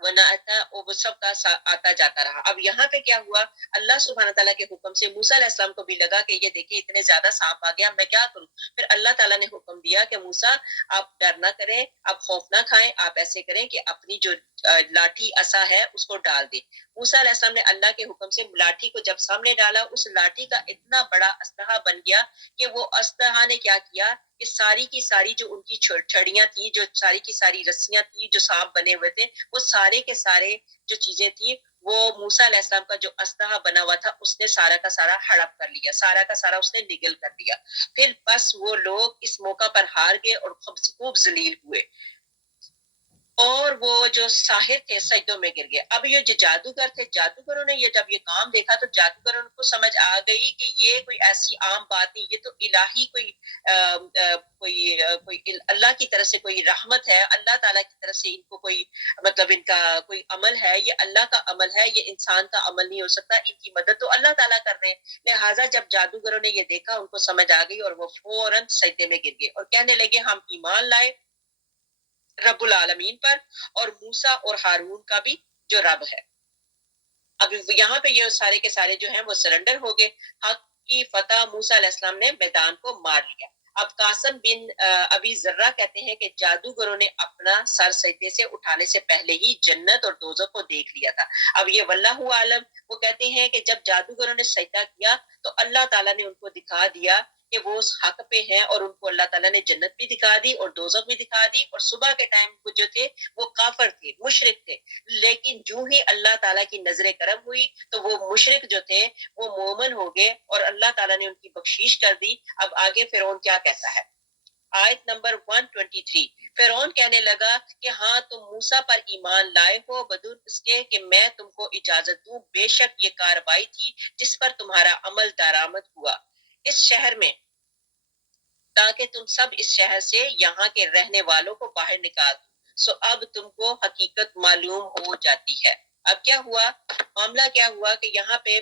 وہ نہ آتا، وہ سب کا آتا جاتا رہا۔ اب یہاں پہ کیا ہوا، اللہ سبحانہ تعالیٰ کے حکم سے موسیٰ علیہ السلام کو بھی لگا کہ یہ دیکھیں اتنے زیادہ سانپ آ گیا، میں کیا کروں؟ پھر اللہ تعالیٰ نے حکم دیا کہ موسیٰ آپ ڈر نہ کریں، آپ خوف نہ کھائیں، آپ ایسے کریں کہ اپنی جو لاٹھی عصا ہے اس کو ڈال دیں۔ موسیٰ علیہ السلام نے اللہ کے حکم سے لاٹھی کو جب سامنے ڈالا، اس لاٹھی کا اتنا بڑا اسلحہ بن گیا کہ وہ اسلحہ نے کیا کیا کہ ساری کی ساری جو ان کی چھڑیاں تھی، جو ساری کی ساری رسیاں تھی، جو سانپ بنے ہوئے تھے، وہ سارے کے سارے جو چیزیں تھی وہ موسیٰ علیہ السلام کا جو اسلحہ بنا ہوا تھا اس نے سارا کا سارا ہڑپ کر لیا، سارا کا سارا اس نے نگل کر دیا۔ پھر بس وہ لوگ اس موقع پر ہار گئے اور خوب ذلیل ہوئے، اور وہ جو ساحر تھے سجدوں میں گر گئے۔ اب یہ جو جادوگر تھے، جادوگروں نے یہ جب یہ کام دیکھا تو جادوگروں کو سمجھ آ گئی کہ یہ کوئی ایسی عام بات نہیں، یہ تو الہی کوئی اللہ کی طرف سے کوئی رحمت ہے، اللہ تعالیٰ کی طرف سے ان کو کوئی مطلب ان کا کوئی عمل ہے، یہ اللہ کا عمل ہے، یہ انسان کا عمل نہیں ہو سکتا، ان کی مدد تو اللہ تعالیٰ کر رہے ہیں۔ لہٰذا جب جادوگروں نے یہ دیکھا ان کو سمجھ آ گئی اور وہ فوراً سجدے میں گر گئے اور کہنے لگے ہم ایمان لائے رب العالمین پر اور موسیٰ اور ہارون کا بھی جو رب ہے۔ اب یہاں پہ یہ سارے کے سارے جو ہیں وہ سرنڈر ہو گئے، حق کی فتح، موسیٰ علیہ السلام نے میدان کو مار لیا۔ اب قاسم بن ابی ذرہ کہتے ہیں کہ جادوگروں نے اپنا سر سجدے سے اٹھانے سے پہلے ہی جنت اور دوزخ کو دیکھ لیا تھا۔ اب یہ واللہ عالم، وہ کہتے ہیں کہ جب جادوگروں نے سجدہ کیا تو اللہ تعالیٰ نے ان کو دکھا دیا کہ وہ اس حق پہ ہیں، اور ان کو اللہ تعالیٰ نے جنت بھی دکھا دی اور دوزخ بھی دکھا دی، اور صبح کے ٹائم وہ جو تھے وہ کافر تھے، مشرک تھے، لیکن جو ہی اللہ تعالیٰ کی نظر کرم ہوئی تو وہ مشرک جو تھے وہ مومن ہو گئے اور اللہ تعالیٰ نے ان کی بخشش کر دی۔ اب آگے فرعون کیا کہتا ہے، آیت نمبر 123، فرعون کہنے لگا کہ ہاں تم موسیٰ پر ایمان لائے ہو بدون اس کے کہ میں تم کو اجازت دوں، بے شک یہ کاروائی تھی جس پر تمہارا عمل درآمد ہوا اس شہر میں، تاکہ تم سب اس شہر سے یہاں کے رہنے والوں کو باہر نکال دو، سو اب تم کو حقیقت معلوم ہو جاتی ہے۔ اب کیا ہوا، معاملہ کیا ہوا کہ یہاں پہ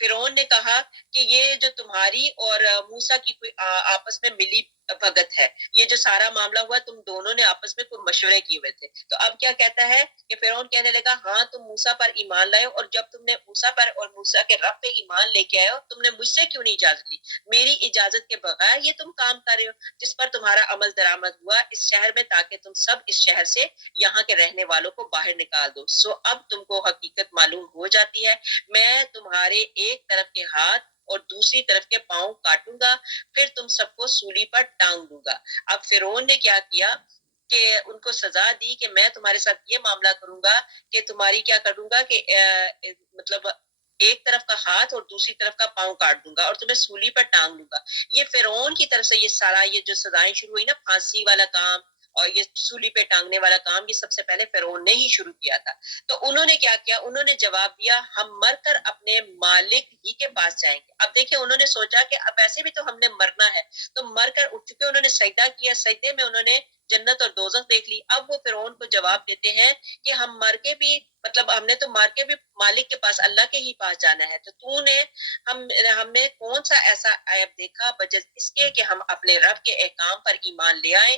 فرعون نے کہا کہ یہ جو تمہاری اور موسیٰ کی کوئی آپس میں ملی بھگت ہے، یہ جو سارا معاملہ ہوا تم دونوں نے آپس میں کوئی مشورے کیے ہوئے تھے۔ تو اب کیا کہتا ہے کہ فرعون کہنے لگا ہاں تم موسیٰ پر ایمان لائے، اور جب تم نے موسیٰ پر اور موسیٰ کے رب پہ ایمان لے کے آئے ہو، تم نے مجھ سے کیوں نہیں اجازت لی؟ میری اجازت کے بغیر یہ تم کام کر رہے ہو جس پر تمہارا عمل درآمد ہوا اس شہر میں، تاکہ تم سب اس شہر سے یہاں کے رہنے والوں کو باہر نکال دو، سو اب تم کو حقیقت معلوم ہو جاتی ہے، میں تمہارے ایک طرف کے ہاتھ اور دوسری طرف کے پاؤں کاٹوں گا، پھر تم سب کو سولی پر ٹانگ دوں گا۔ اب فرعون نے کیا کیا کہ ان کو سزا دی کہ میں تمہارے ساتھ یہ معاملہ کروں گا کہ تمہاری کیا کروں گا کہ مطلب ایک طرف کا ہاتھ اور دوسری طرف کا پاؤں کاٹ دوں گا اور تمہیں سولی پر ٹانگ دوں گا. یہ فرعون کی طرف سے یہ سارا یہ جو سزائیں شروع ہوئی نا، پھانسی والا کام اور یہ سولی پہ ٹانگنے والا کام، یہ سب سے پہلے فرعون نے ہی شروع کیا تھا. تو انہوں نے کیا کیا؟ انہوں نے جواب دیا ہم مر کر اپنے مالک ہی کے پاس جائیں گے. اب دیکھیں انہوں نے سوچا کہ اب ایسے بھی تو ہم نے مرنا ہے، تو مر کر اٹھ چکے، انہوں نے سجدہ کیا، سجدے میں انہوں نے جنت اور دوزخ دیکھ لی. اب وہ فرعون کو جواب دیتے ہیں کہ ہم مر کے بھی مطلب ہم نے تو مار کے بھی مالک کے پاس، اللہ کے ہی پاس جانا ہے. تو تو نے ہم نے کون سا ایسا عیب دیکھا بجز اس کے کہ ہم اپنے رب کے احکام پر ایمان لے آئیں،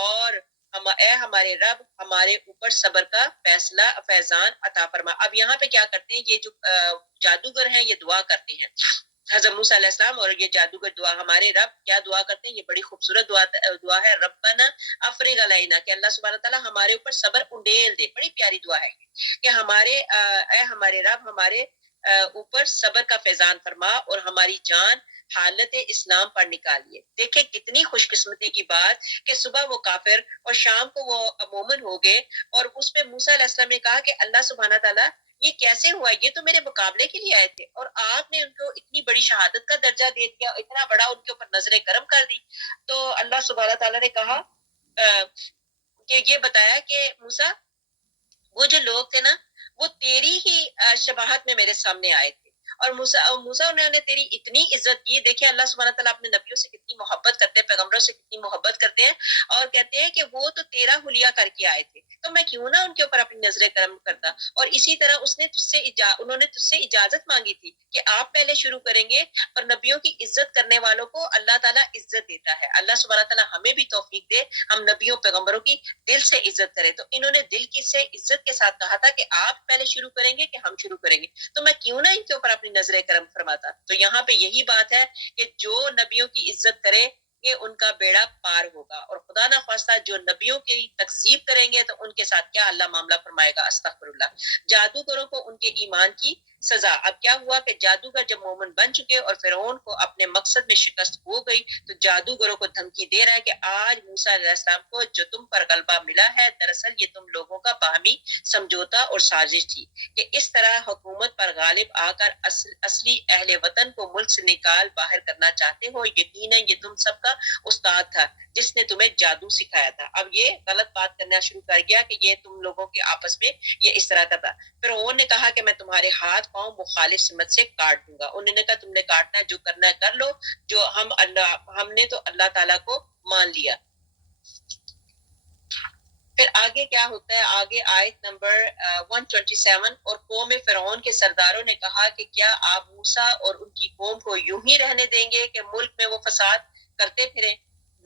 اور اے ہمارے رب ہمارے اوپر صبر کا فیصلہ فیضان عطا فرما. اب یہاں پہ کیا کرتے ہیں یہ جو جادوگر ہیں، یہ دعا کرتے ہیں حضرت موسیٰ علیہ السلام، اور یہ جادوگر دعا ہمارے رب کیا دعا کرتے ہیں؟ یہ بڑی خوبصورت دعا ہے، ربنا افرغ علینا، کہ اللہ سبحانہ تعالیٰ ہمارے اوپر صبر انڈیل دے. بڑی پیاری دعا ہے کہ اے ہمارے رب ہمارے اوپر صبر کا فیضان فرما اور ہماری جان حالت اسلام پر نکالیے. دیکھیں کتنی خوش قسمتی کی بات کہ صبح وہ کافر اور شام کو وہ مومن ہو گئے، اور اس پہ موسیٰ علیہ السلام نے کہا کہ اللہ سبحانہ تعالیٰ یہ کیسے ہوا؟ یہ تو میرے مقابلے کے لیے آئے تھے اور آپ نے ان کو اتنی بڑی شہادت کا درجہ دے دیا، اتنا بڑا ان کے اوپر نظر کرم کر دی. تو اللہ سبحانہ تعالیٰ نے کہا کہ یہ بتایا کہ موسیٰ وہ جو لوگ تھے نا وہ تیری ہی شباہت میں میرے سامنے آئے تھے، اور موسیٰ انہوں نے تیری اتنی عزت کی. دیکھیں اللہ سبحانہ تعالیٰ اپنے نبیوں سے کتنی محبت کرتے ہیں، پیغمبروں سے کتنی محبت کرتے ہیں، اور کہتے ہیں کہ وہ تو تیرا حلیہ کر کے آئے تھے، تو میں کیوں نہ ان کے اوپر اپنی نظر کرم کرتا. اور اسی طرح انہوں نے تجھ سے اجازت مانگی تھی کہ آپ پہلے شروع کریں گے، اور نبیوں کی عزت کرنے والوں کو اللہ تعالیٰ عزت دیتا ہے. اللہ سبحانہ تعالیٰ ہمیں بھی توفیق دے ہم نبیوں پیغمبروں کی دل سے عزت کریں. تو انہوں نے دل کی سے عزت کے ساتھ کہا تھا کہ آپ پہلے شروع کریں گے کہ ہم شروع کریں گے، تو میں کیوں نہ ان کے اوپر اپنی نظر کرم فرماتا. تو یہاں پہ یہی بات ہے کہ جو نبیوں کی عزت کرے کہ ان کا بیڑا پار ہوگا، اور خدا نہ خواستہ جو نبیوں کی تکذیب کریں گے تو ان کے ساتھ کیا اللہ معاملہ فرمائے گا. استغفر اللہ. جادوگروں کو ان کے ایمان کی سزا. اب کیا ہوا کہ جادوگر جب مومن بن چکے اور فرعون کو اپنے مقصد میں شکست ہو گئی، تو جادوگروں کو دھمکی دے رہا ہے کہ آج موسیٰ علیہ السلام کو جو تم پر غلبہ ملا ہے، دراصل یہ تم لوگوں کا باہمی سمجھوتا اور سازش تھی کہ اس طرح حکومت پر غالب آ کر اصلی اہل وطن کو ملک سے نکال باہر کرنا چاہتے ہو. یقیناً یہ تم سب کا استاد تھا جس نے تمہیں جادو سکھایا تھا. اب یہ غلط بات کرنا شروع کر گیا کہ یہ تم لوگوں کے آپس میں یہ اس طرح کا تھا. پھر انہوں نے کہا کہ میں تمہارے ہاتھ پاؤں مخالف سمت سے کاٹ دوں گا. انہوں نے کہا تم نے کاٹنا ہے، جو کرنا ہے کر لو، جو ہم نے تو اللہ تعالیٰ کو مان لیا. پھر آگے کیا ہوتا ہے؟ آگے آیت نمبر 127، اور قوم فرعون کے سرداروں نے کہا کہ کیا آپ موسیٰ اور ان کی قوم کو یوں ہی رہنے دیں گے کہ ملک میں وہ فساد کرتے پھریں؟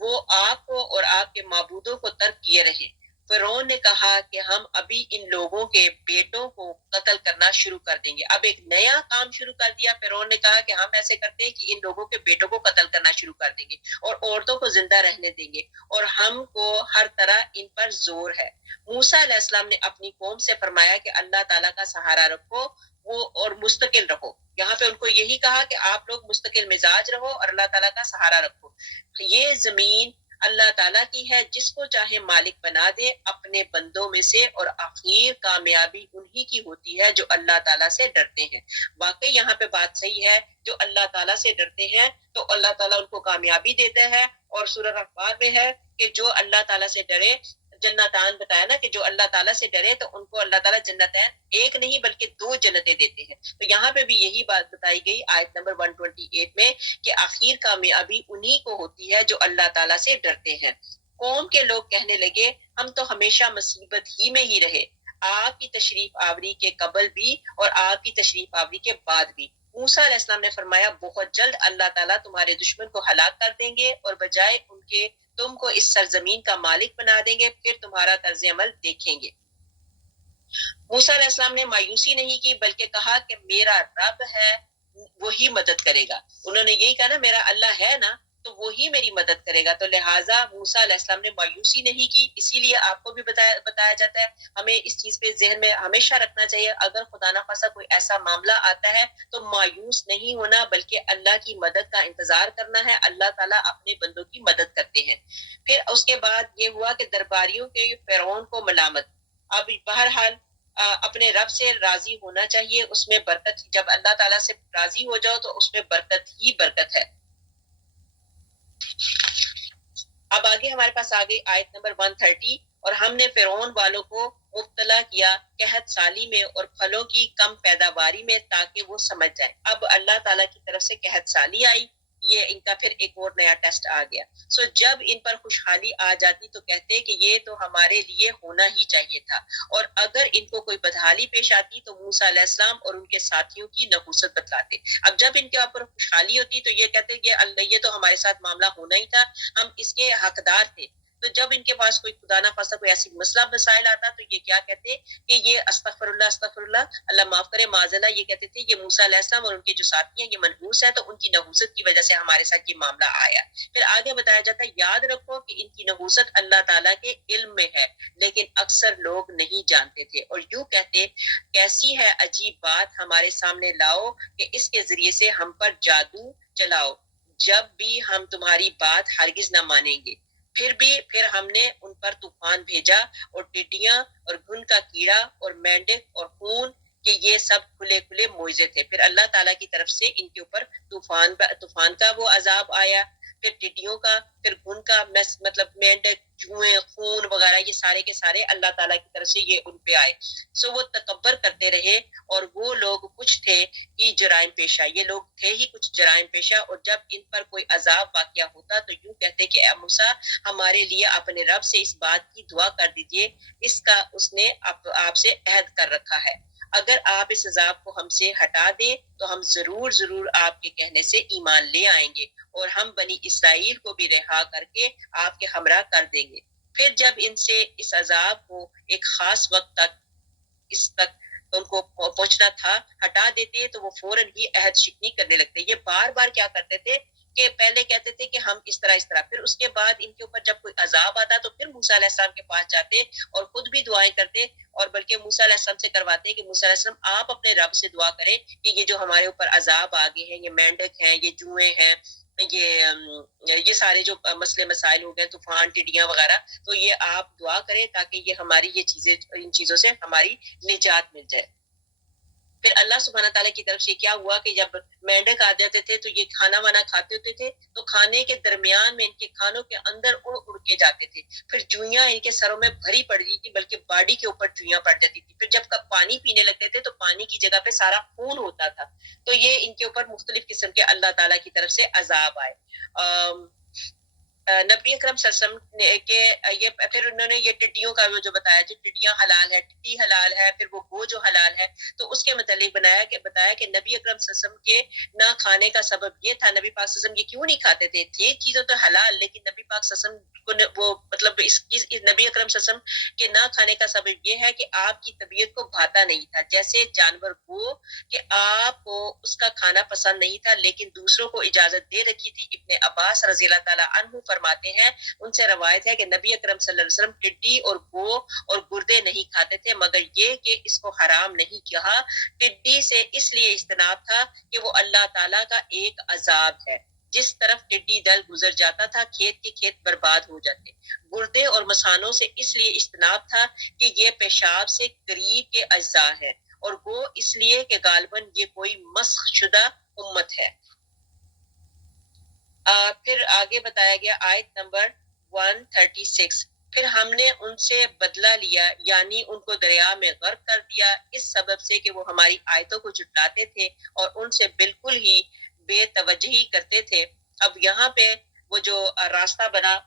وہ آپ کو اور آپ کے معبودوں کو ترک کیے رہیں. فرعون نے کہا کہ ہم ابھی ان لوگوں کے بیٹوں کو قتل کرنا شروع کر دیں گے. اب ایک نیا کام شروع کر دیا. فرعون نے کہا کہ ہم ایسے کرتے ہیں کہ ان لوگوں کے بیٹوں کو قتل کرنا شروع کر دیں گے اور عورتوں کو زندہ رہنے دیں گے، اور ہم کو ہر طرح ان پر زور ہے. موسیٰ علیہ السلام نے اپنی قوم سے فرمایا کہ اللہ تعالیٰ کا سہارا رکھو وہ اور مستقل رہو. یہاں پہ ان کو یہی کہا کہ آپ لوگ مستقل مزاج رہو اور اللہ تعالیٰ کا سہارا رکھو. یہ زمین اللہ تعالیٰ کی ہے، جس کو چاہے مالک بنا دے اپنے بندوں میں سے، اور آخر کامیابی انہی کی ہوتی ہے جو اللہ تعالیٰ سے ڈرتے ہیں. واقعی یہاں پہ بات صحیح ہے، جو اللہ تعالیٰ سے ڈرتے ہیں تو اللہ تعالیٰ ان کو کامیابی دیتا ہے. اور سورہ رحمان میں ہے کہ جو اللہ تعالیٰ سے ڈرے، جنتان بتایا نا کہ جو اللہ تعالیٰ سے ڈرے تو ان کو اللہ تعالیٰ جنتین ایک نہیں بلکہ 2 جنتیں دیتے ہیں. تو یہاں پہ بھی یہی بات بتائی گئی آیت نمبر 128 میں کہ آخر کامیابی انہی کو ہوتی ہے جو اللہ تعالیٰ سے ڈرتے ہیں. قوم کے لوگ کہنے لگے ہم تو ہمیشہ مصیبت ہی میں ہی رہے، آپ کی تشریف آوری کے قبل بھی اور آپ کی تشریف آوری کے بعد بھی. موسیٰ علیہ السلام نے فرمایا بہت جلد اللہ تعالیٰ تمہارے دشمن کو ہلاک کر دیں گے اور بجائے ان کے تم کو اس سرزمین کا مالک بنا دیں گے، پھر تمہارا طرز عمل دیکھیں گے. موسیٰ علیہ السلام نے مایوسی نہیں کی بلکہ کہا کہ میرا رب ہے وہی مدد کرے گا. انہوں نے یہی کہا نا میرا اللہ ہے نا تو وہی میری مدد کرے گا. تو لہٰذا موسیٰ علیہ السلام نے مایوسی نہیں کی. اسی لیے آپ کو بھی بتایا جاتا ہے, ہمیں اس چیز پہ ذہن میں ہمیشہ رکھنا چاہیے, اگر خدا نہ خواستہ کوئی ایسا معاملہ آتا ہے تو مایوس نہیں ہونا, بلکہ اللہ کی مدد کا انتظار کرنا ہے. اللہ تعالیٰ اپنے بندوں کی مدد کرتے ہیں. پھر اس کے بعد یہ ہوا کہ درباریوں کے فرعون کو ملامت. اب بہرحال اپنے رب سے راضی ہونا چاہیے, اس میں برکت, جب اللہ تعالیٰ سے راضی ہو جاؤ تو اس میں برکت ہی برکت ہے. اب آگے ہمارے پاس آ گئی آیت نمبر 130, اور ہم نے فرعون والوں کو مبتلا کیا قحط سالی میں اور پھلوں کی کم پیداواری میں تاکہ وہ سمجھ جائیں. اب اللہ تعالیٰ کی طرف سے قحط سالی آئی, یہ ان کا پھر ایک اور نیا ٹیسٹ آ گیا. جب ان پر خوشحالی آ جاتی تو کہتے کہ یہ تو ہمارے لیے ہونا ہی چاہیے تھا, اور اگر ان کو کوئی بدحالی پیش آتی تو موسیٰ علیہ السلام اور ان کے ساتھیوں کی نحوست بتلاتے. اب جب ان کے اوپر خوشحالی ہوتی تو یہ کہتے کہ اللہ یہ تو ہمارے ساتھ معاملہ ہونا ہی تھا, ہم اس کے حقدار تھے. تو جب ان کے پاس کوئی خدا نہ خواستہ کوئی ایسی مسئلہ مسائل آتا تو یہ کیا کہتے کہ یہ استغفر اللہ, اللہ معاف کرے, معاذ اللہ, یہ کہتے تھے یہ موسیٰ علیہ السلام اور ان کے جو ساتھی ہیں یہ منحوس ہیں, تو ان کی نحوست کی وجہ سے ہمارے ساتھ یہ معاملہ آیا. پھر آگے بتایا جاتا ہے یاد رکھو کہ ان کی نحوست اللہ تعالیٰ کے علم میں ہے, لیکن اکثر لوگ نہیں جانتے تھے. اور یوں کہتے کیسی ہے عجیب بات ہمارے سامنے لاؤ کہ اس کے ذریعے سے ہم پر جادو چلاؤ, جب بھی ہم تمہاری بات ہرگز نہ مانیں گے. پھر ہم نے ان پر طوفان بھیجا اور ٹڈیاں اور گھن کا کیڑا اور مینڈک اور خون, کہ یہ سب کھلے کھلے معجزے تھے. پھر اللہ تعالیٰ کی طرف سے ان کے اوپر طوفان کا وہ عذاب آیا, پھر ٹڈیوں کا, پھر گھن کا, مطلب مینڈک, جوئیں, خون وغیرہ, یہ سارے کے سارے اللہ تعالیٰ کی طرف سے یہ ان پہ آئے. وہ تکبر کرتے رہے, اور وہ لوگ کچھ تھے ہی جرائم پیشہ, یہ لوگ تھے ہی کچھ جرائم پیشہ. اور جب ان پر کوئی عذاب واقعہ ہوتا تو یوں کہتے کہ اے موسیٰ ہمارے لیے اپنے رب سے اس بات کی دعا کر دیجئے, اس کا اس نے آپ سے عہد کر رکھا ہے. اگر آپ اس عذاب کو ہم سے ہٹا دیں تو ہم ضرور آپ کے کہنے سے ایمان لے آئیں گے, اور ہم بنی اسرائیل کو بھی رہا کر کے آپ کے ہمراہ کر دیں گے. پھر جب ان سے اس عذاب کو ایک خاص وقت تک اس تک ان کو پہنچنا تھا ہٹا دیتے تو وہ فوراً ہی عہد شکنی کرنے لگتے. یہ بار بار کیا کرتے تھے کہ پہلے کہتے تھے کہ ہم اس طرح, پھر اس کے بعد ان کے اوپر جب کوئی عذاب آتا تو پھر موسیٰ علیہ السلام کے پاس جاتے اور خود بھی دعائیں کرتے, اور بلکہ موسیٰ علیہ السلام سے کرواتے کہ موسیٰ علیہ السلام آپ اپنے رب سے دعا کریں کہ یہ جو ہمارے اوپر عذاب آ گئے ہیں, یہ مینڈک ہیں, یہ جوئیں ہیں, یہ سارے جو مسئلے مسائل ہو گئے, طوفان, ٹڈیاں وغیرہ, تو یہ آپ دعا کریں تاکہ یہ ہماری یہ چیزیں, ان چیزوں سے ہماری نجات مل جائے. پھر اللہ سبحانہ تعالیٰ کی طرف سے کیا ہوا کہ جب مینڈک آ جاتے تھے تو یہ کھانا وانا کھاتے ہوتے تھے, تو کھانے کے درمیان میں ان کے کھانوں کے اندر اڑ کے جاتے تھے. پھر جوئیاں ان کے سروں میں بھری پڑ گئی تھی, بلکہ باڈی کے اوپر جوئیاں پڑ جاتی تھی. پھر جب پانی پینے لگتے تھے تو پانی کی جگہ پہ سارا خون ہوتا تھا. تو یہ ان کے اوپر مختلف قسم کے اللہ تعالیٰ کی طرف سے عذاب آئے. نبی اکرم صلی اللہ علیہ وسلم کے یہ پھر انہوں نے یہ ٹڈیوں کا جو بتایا, جو ٹڈیاں حلال ہے, ٹڈی حلال ہے, پھر وہ گو جو حلال ہے, تو اس کے متعلق بتایا کہ نبی اکرم صلی اللہ علیہ وسلم کے نہ کھانے کا سبب یہ تھا, نبی پاک صلی اللہ علیہ وسلم یہ کیوں نہیں کھاتے تھے چیزیں تو حلال, لیکن نبی پاک صلی اللہ علیہ وسلم کو وہ مطلب اس نبی اکرم صلی اللہ علیہ وسلم کے نہ کھانے کا سبب یہ ہے کہ آپ کی طبیعت کو بھاتا نہیں تھا, جیسے جانور کو کہ آپ کو اس کا کھانا پسند نہیں تھا لیکن دوسروں کو اجازت دے رکھی تھی. ابن عباس رضی اللہ تعالیٰ عنہ فرماتے ہیں, ان سے روایت ہے کہ نبی اکرم صلی اللہ علیہ وسلم ٹڈی اور گو اور گردے نہیں کھاتے تھے, مگر یہ کہ اس کو حرام نہیں کہا. ٹڈی سے اس لیے اجتناب تھا کہ وہ اللہ تعالیٰ کا ایک عذاب ہے, جس طرف ٹڈی دل گزر جاتا تھا کھیت کے کھیت برباد ہو جاتے. گردے اور مثانوں سے اس لیے اجتناب تھا کہ یہ پیشاب سے قریب کے اجزاء ہے, اور گو اس لیے کہ غالباً یہ کوئی مسخ شدہ امت ہے. پھر آگے بتایا گیا آیت نمبر 136, پھر ہم نے ان سے بدلہ لیا, یعنی ان کو دریا میں غرق کر دیا, اس سبب سے کہ وہ ہماری آیتوں کو جھٹلاتے تھے اور ان سے بالکل ہی بے توجہی کرتے تھے. اب یہاں پہ وہ جو راستہ بنا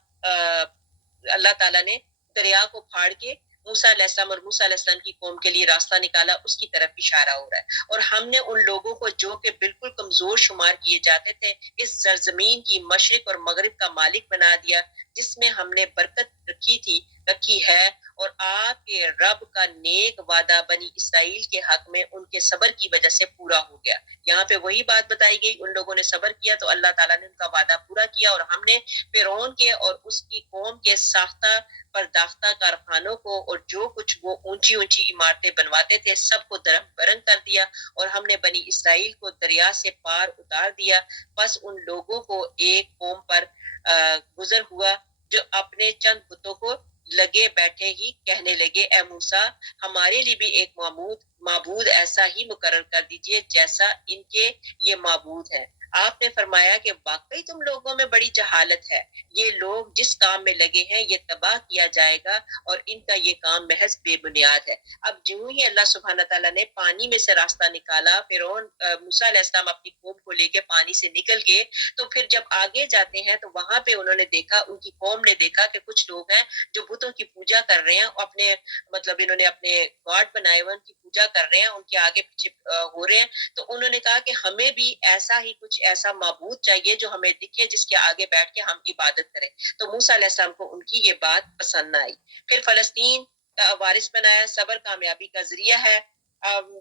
اللہ تعالیٰ نے دریا کو پھاڑ کے موسیٰ علیہ السلام اور موسیٰ علیہ السلام کی قوم کے لیے راستہ نکالا, اس کی طرف اشارہ ہو رہا ہے. اور ہم نے ان لوگوں کو جو کہ بالکل کمزور شمار کیے جاتے تھے اس سرزمین کی مشرق اور مغرب کا مالک بنا دیا, جس میں ہم نے برکت رکھی ہے, اور آپ کے رب کا نیک وعدہ بنی اسرائیل کے حق میں ان کے صبر کی وجہ سے پورا ہو گیا۔ یہاں پہ وہی بات بتائی گئی، ان لوگوں نے صبر کیا تو اللہ تعالیٰ نے ان کا وعدہ پورا کیا، اور ہم نے فرعون کے اور اس کی قوم کے ساختہ پرداختہ کارخانوں کو اور جو کچھ وہ اونچی اونچی عمارتیں بنواتے تھے سب کو درم برنگ کر دیا، اور ہم نے بنی اسرائیل کو دریا سے پار اتار دیا۔ بس ان لوگوں کو ایک قوم پر گزر ہوا جو اپنے چند بتوں کو لگے بیٹھے ہی کہنے لگے، اے موسیٰ ہمارے لیے بھی ایک معبود ایسا ہی مقرر کر دیجئے جیسا ان کے یہ معبود ہے۔ آپ نے فرمایا کہ واقعی تم لوگوں میں بڑی جہالت ہے، یہ لوگ جس کام میں لگے ہیں یہ تباہ کیا جائے گا، اور ان کا یہ کام محض بے بنیاد ہے۔ اب جو ہی اللہ سبحانہ تعالیٰ نے پانی میں سے راستہ نکالا، فرعون موسیٰ علیہ السلام اپنی قوم کو لے کے پانی سے نکل گئے، تو پھر جب آگے جاتے ہیں تو وہاں پہ انہوں نے دیکھا، ان کی قوم نے دیکھا کہ کچھ لوگ ہیں جو بتوں کی پوجا کر رہے ہیں، اپنے مطلب انہوں نے اپنے گاڈ بنائے ہوئے ان کی پوجا کر رہے ہیں، ان کے آگے پیچھے ہو رہے ہیں۔ تو انہوں نے کہا کہ ہمیں بھی ایسا ہی کچھ ایسا معبود چاہیے جو ہمیں دکھے، جس کے آگے بیٹھ کے ہم عبادت کریں۔ تو موسیٰ علیہ السلام کو ان کی یہ بات پسند نہ آئی۔ پھر فلسطین کا وارث بنایا، صبر کامیابی کا ذریعہ ہے۔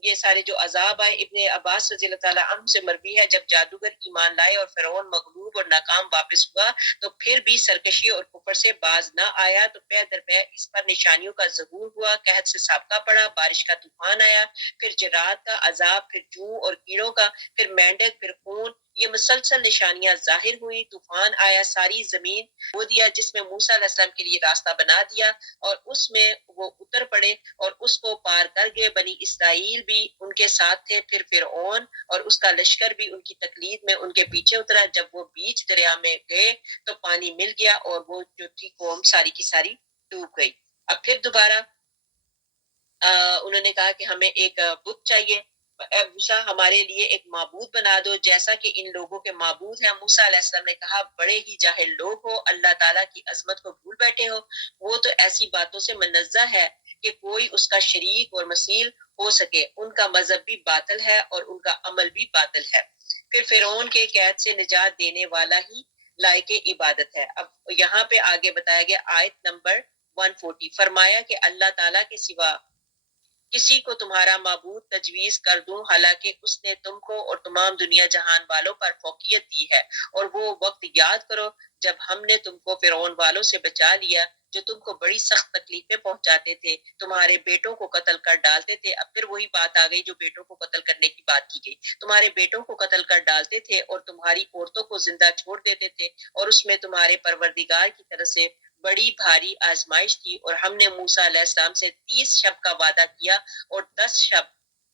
یہ سارے جو عذاب آئے، ابن عباس رضی اللہ تعالیٰ عنہ سے مروی ہے، جب جادوگر ایمان لائے اور فرعون مغلوب اور ناکام واپس ہوا تو پھر بھی سرکشی اور کفر سے باز نہ آیا، تو پے در پے اس پر نشانیوں کا ظہور ہوا، قحط سے سابقہ پڑا، بارش کا طوفان آیا، پھر جرات کا عذاب، پھر جوں اور کیڑوں کا، پھر مینڈک، پھر خون، یہ مسلسل نشانیاں ظاہر ہوئی۔ طوفان آیا، ساری زمین بو دیا، جس میں موسیٰ علیہ السلام کے لیے راستہ بنا دیا، اور اس میں وہ اتر پڑے اور اس کو پار کر گئے۔ بنی اسرائیل بھی ان کے ساتھ تھے، پھر فرعون اور اس کا لشکر بھی ان کی تقلید میں ان کے پیچھے اترا۔ جب وہ بیچ دریا میں گئے تو پانی مل گیا، اور وہ جو تھی قوم ساری کی ساری ڈوب گئی۔ اب پھر دوبارہ انہوں نے کہا کہ ہمیں ایک بت چاہیے، اے موسیٰ ہمارے لیے ایک معبود بنا دو جیسا کہ ان لوگوں کے معبود ہیں۔ موسیٰ علیہ السلام نے کہا، بڑے ہی جاہل لوگ ہو، اللہ تعالیٰ کی عظمت کو بھول بیٹھے ہو، وہ تو ایسی باتوں سے منزہ ہے کہ کوئی اس کا شریک اور مثیل ہو سکے، ان کا مذہب بھی باطل ہے اور ان کا عمل بھی باطل ہے۔ پھر فرعون کے قید سے نجات دینے والا ہی لائق عبادت ہے۔ اب یہاں پہ آگے بتایا گیا آیت نمبر 140، فرمایا کہ اللہ تعالیٰ کے سوا کسی کو تمہارا معبود تجویز کر دوں، حالانکہ اس نے تم کو اور تمام دنیا جہان والوں پر فوقیت دی ہے، اور وہ وقت یاد کرو جب ہم نے تم کو فرعون والوں سے بچا لیا جو تم کو بڑی سخت تکلیفیں پہنچاتے تھے، تمہارے بیٹوں کو قتل کر ڈالتے تھے۔ اب پھر وہی بات آ گئی جو بیٹوں کو قتل کرنے کی بات کی گئی، تمہارے بیٹوں کو قتل کر ڈالتے تھے اور تمہاری عورتوں کو زندہ چھوڑ دیتے تھے، اور اس میں تمہارے پروردگار کی طرف سے بڑی بھاری آزمائش تھی، اور ہم نے موسیٰ علیہ السلام سے 30 شب کا وعدہ کیا اور 10 شب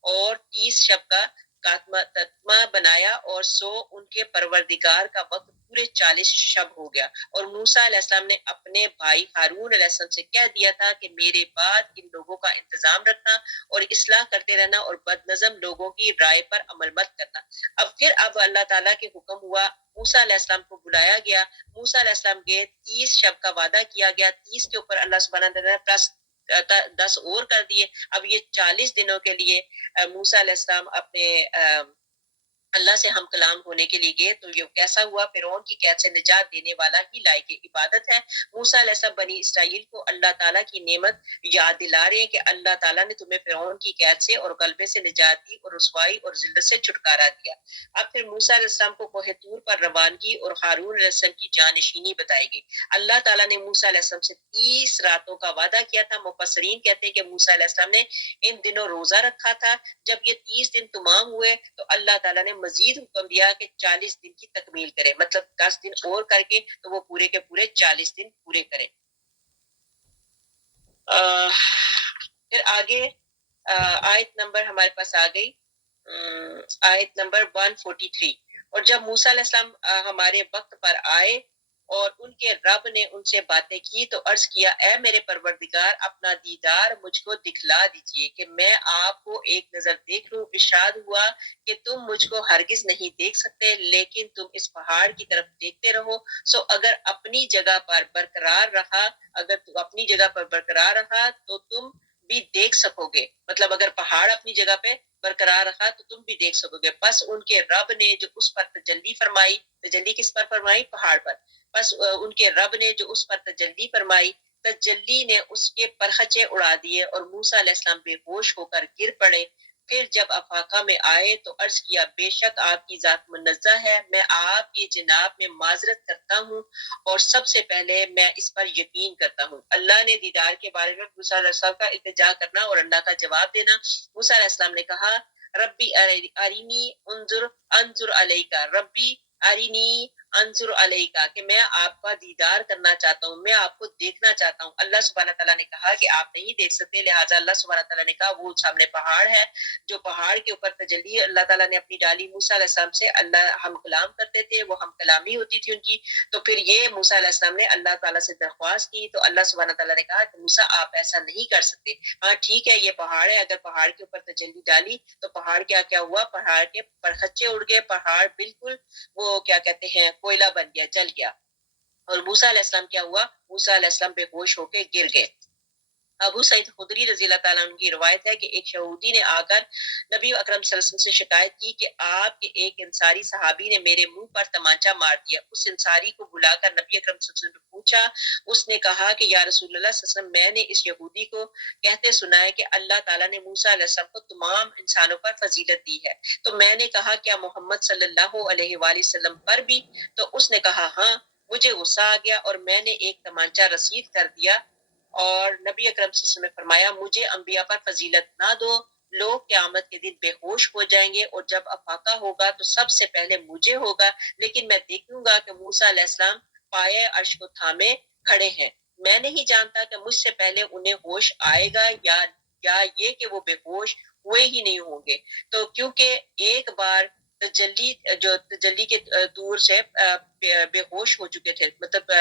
اور 30 شب کا تتمہ بنایا، اور سو ان کے پروردگار کا وقت پورے 40 شب ہو گیا۔ اور موسیٰ علیہ السلام نے اپنے بھائی ہارون علیہ السلام سے کہہ دیا تھا کہ میرے بعد ان لوگوں کا انتظام رکھنا اور اصلاح کرتے رہنا، اور بد نظم لوگوں کی رائے پر عمل مت کرنا۔ اب اللہ تعالیٰ کے حکم ہوا، موسیٰ علیہ السلام کو بلایا گیا، موسیٰ علیہ السلام گئے، 30 شب کا وعدہ کیا گیا، 30 کے اوپر اللہ سبحانہ وتعالیٰ نے پلس 10 اور کر دیے۔ اب یہ 40 دنوں کے لیے موسیٰ علیہ السلام اپنے اللہ سے ہم کلام ہونے کے لیے گئے، تو یہ کیسا ہوا؟ فرعون کی قید سے نجات دینے والا ہی لائق عبادت ہے۔ موسیٰ علیہ السلام بنی اسرائیل کو اللہ تعالیٰ کی نعمت یاد دلا رہے ہیں کہ اللہ تعالیٰ نے تمہیں فرعون کی قید سے اور غلبے سے نجات دی اور رسوائی اور ذلت سے چھٹکارا دیا۔ اب پھر موسیٰ علیہ السلام کو کوہ طور پر روانگی اور ہارون علیہ السلام کی جانشینی بتائی گئی۔ اللہ تعالیٰ نے موسیٰ علیہ السلام سے 30 راتوں کا وعدہ کیا تھا۔ مفسرین کہتے ہیں کہ موسیٰ علیہ السلام نے ان دنوں روزہ رکھا تھا۔ جب یہ 30 دن تمام ہوئے تو اللہ تعالیٰ نے مزید حکم دیا کہ 40 دن کی تکمیل کرے، مطلب 10 دن اور کر کے تو وہ پورے کے پورے 40 دن پورے کریں۔ پھر آگے آیت نمبر ہمارے پاس آ گئی، آیت نمبر 143، اور جب موسیٰ علیہ السلام ہمارے وقت پر آئے اور ان کے رب نے ان سے باتیں کی تو عرض کیا، اے میرے پروردگار اپنا دیدار مجھ کو دکھلا دیجئے کہ میں آپ کو ایک نظر دیکھ لوں۔ ارشاد ہوا کہ تم مجھ کو ہرگز نہیں دیکھ سکتے، لیکن تم اس پہاڑ کی طرف دیکھتے رہو، سو اگر اپنی جگہ پر برقرار رہا تو تم بھی دیکھ سکو گے، مطلب اگر پہاڑ اپنی جگہ پہ برقرار رہا تو تم بھی دیکھ سکو گے۔ پس ان کے رب نے جو اس پر تجلی فرمائی، تجلی کس پر فرمائی؟ پہاڑ پر۔ پس ان کے رب نے جو اس پر تجلی فرمائی تجلی نے اس کے پرخچے اڑا دیے اور موسیٰ علیہ السلام بے ہوش ہو کر گر پڑے۔ پھر جب افاقہ میں آئے تو عرض کیا بے شک آپ کی ذات منزہ ہے، میں آپ کی جناب میں معذرت کرتا ہوں اور سب سے پہلے میں اس پر یقین کرتا ہوں۔ اللہ نے دیدار کے بارے میں موسیٰ علیہ السلام کا التجا کرنا اور اللہ کا جواب دینا۔ موسیٰ علیہ السلام نے کہا ربی ارینی انظر علیکا، ربی ارینی انظر علیکا، کہ میں آپ کا دیدار کرنا چاہتا ہوں، میں آپ کو دیکھنا چاہتا ہوں۔ اللہ سبحانہ تعالیٰ نے کہا کہ آپ نہیں دیکھ سکتے، لہٰذا اللہ سبحانہ تعالیٰ نے کہا وہ سامنے پہاڑ ہے، جو پہاڑ کے اوپر تجلی اللہ تعالیٰ نے اپنی ڈالی۔ موسیٰ علیہ السلام سے اللہ ہم کلام کرتے تھے، وہ ہم کلامی ہوتی تھی ان کی، تو پھر یہ موسیٰ علیہ السلام نے اللہ تعالیٰ سے درخواست کی تو اللہ سبحانہ تعالیٰ نے کہا کہ موسیٰ آپ ایسا نہیں کر سکتے، ہاں ٹھیک ہے یہ پہاڑ ہے، اگر پہاڑ کے اوپر تجلی ڈالی تو پہاڑ کیا ہوا، پہاڑ کے پرخچے اڑ گئے، پہاڑ بالکل وہ کیا کہتے ہیں کوئلہ بن گیا، جل گیا۔ اور موسیٰ علیہ السلام کیا ہوا، موسیٰ علیہ السلام بے ہوش ہو کے گر گئے۔ ابو سعید خدری رضی اللہ تعالیٰ عنہ کی روایت ہے کہ ایک یہودی نے آ کر نبی اکرم صلی اللہ علیہ وسلم سے شکایت کی کہ آپ کے ایک انصاری صحابی نے میرے منہ پر تمانچہ مار دیا۔ اس انصاری کو بلا کر نبی اکرم صلی اللہ علیہ وسلم نے پوچھا، اس نے کہا کہ یا رسول اللہ صلی اللہ علیہ وسلم، میں نے اس یہودی کو کہتے سنا ہے کہ اللہ تعالیٰ نے موسیٰ علیہ السلام کو تمام انسانوں پر فضیلت دی ہے، تو میں نے کہا کیا محمد صلی اللہ علیہ وآلہ وسلم پر بھی؟ تو اس نے کہا ہاں۔ مجھے غصہ آ گیا اور میں نے ایک تمانچہ رسید کر دیا، اور نبی اکرم صلی اللہ علیہ وسلم نے فرمایا مجھے انبیاء پر فضیلت نہ دو، لوگ قیامت کے دن بے ہوش ہو جائیں گے اور جب افاقہ ہوگا تو سب سے پہلے مجھے ہوگا، لیکن میں دیکھوں گا کہ موسیٰ علیہ السلام پائے عرش کو تھامے کھڑے ہیں، میں نہیں جانتا کہ مجھ سے پہلے انہیں ہوش آئے گا یا یہ کہ وہ بے ہوش ہوئے ہی نہیں ہوں گے۔ تو کیونکہ ایک بار تجلی کے دور سے بے ہوش ہو چکے تھے، مطلب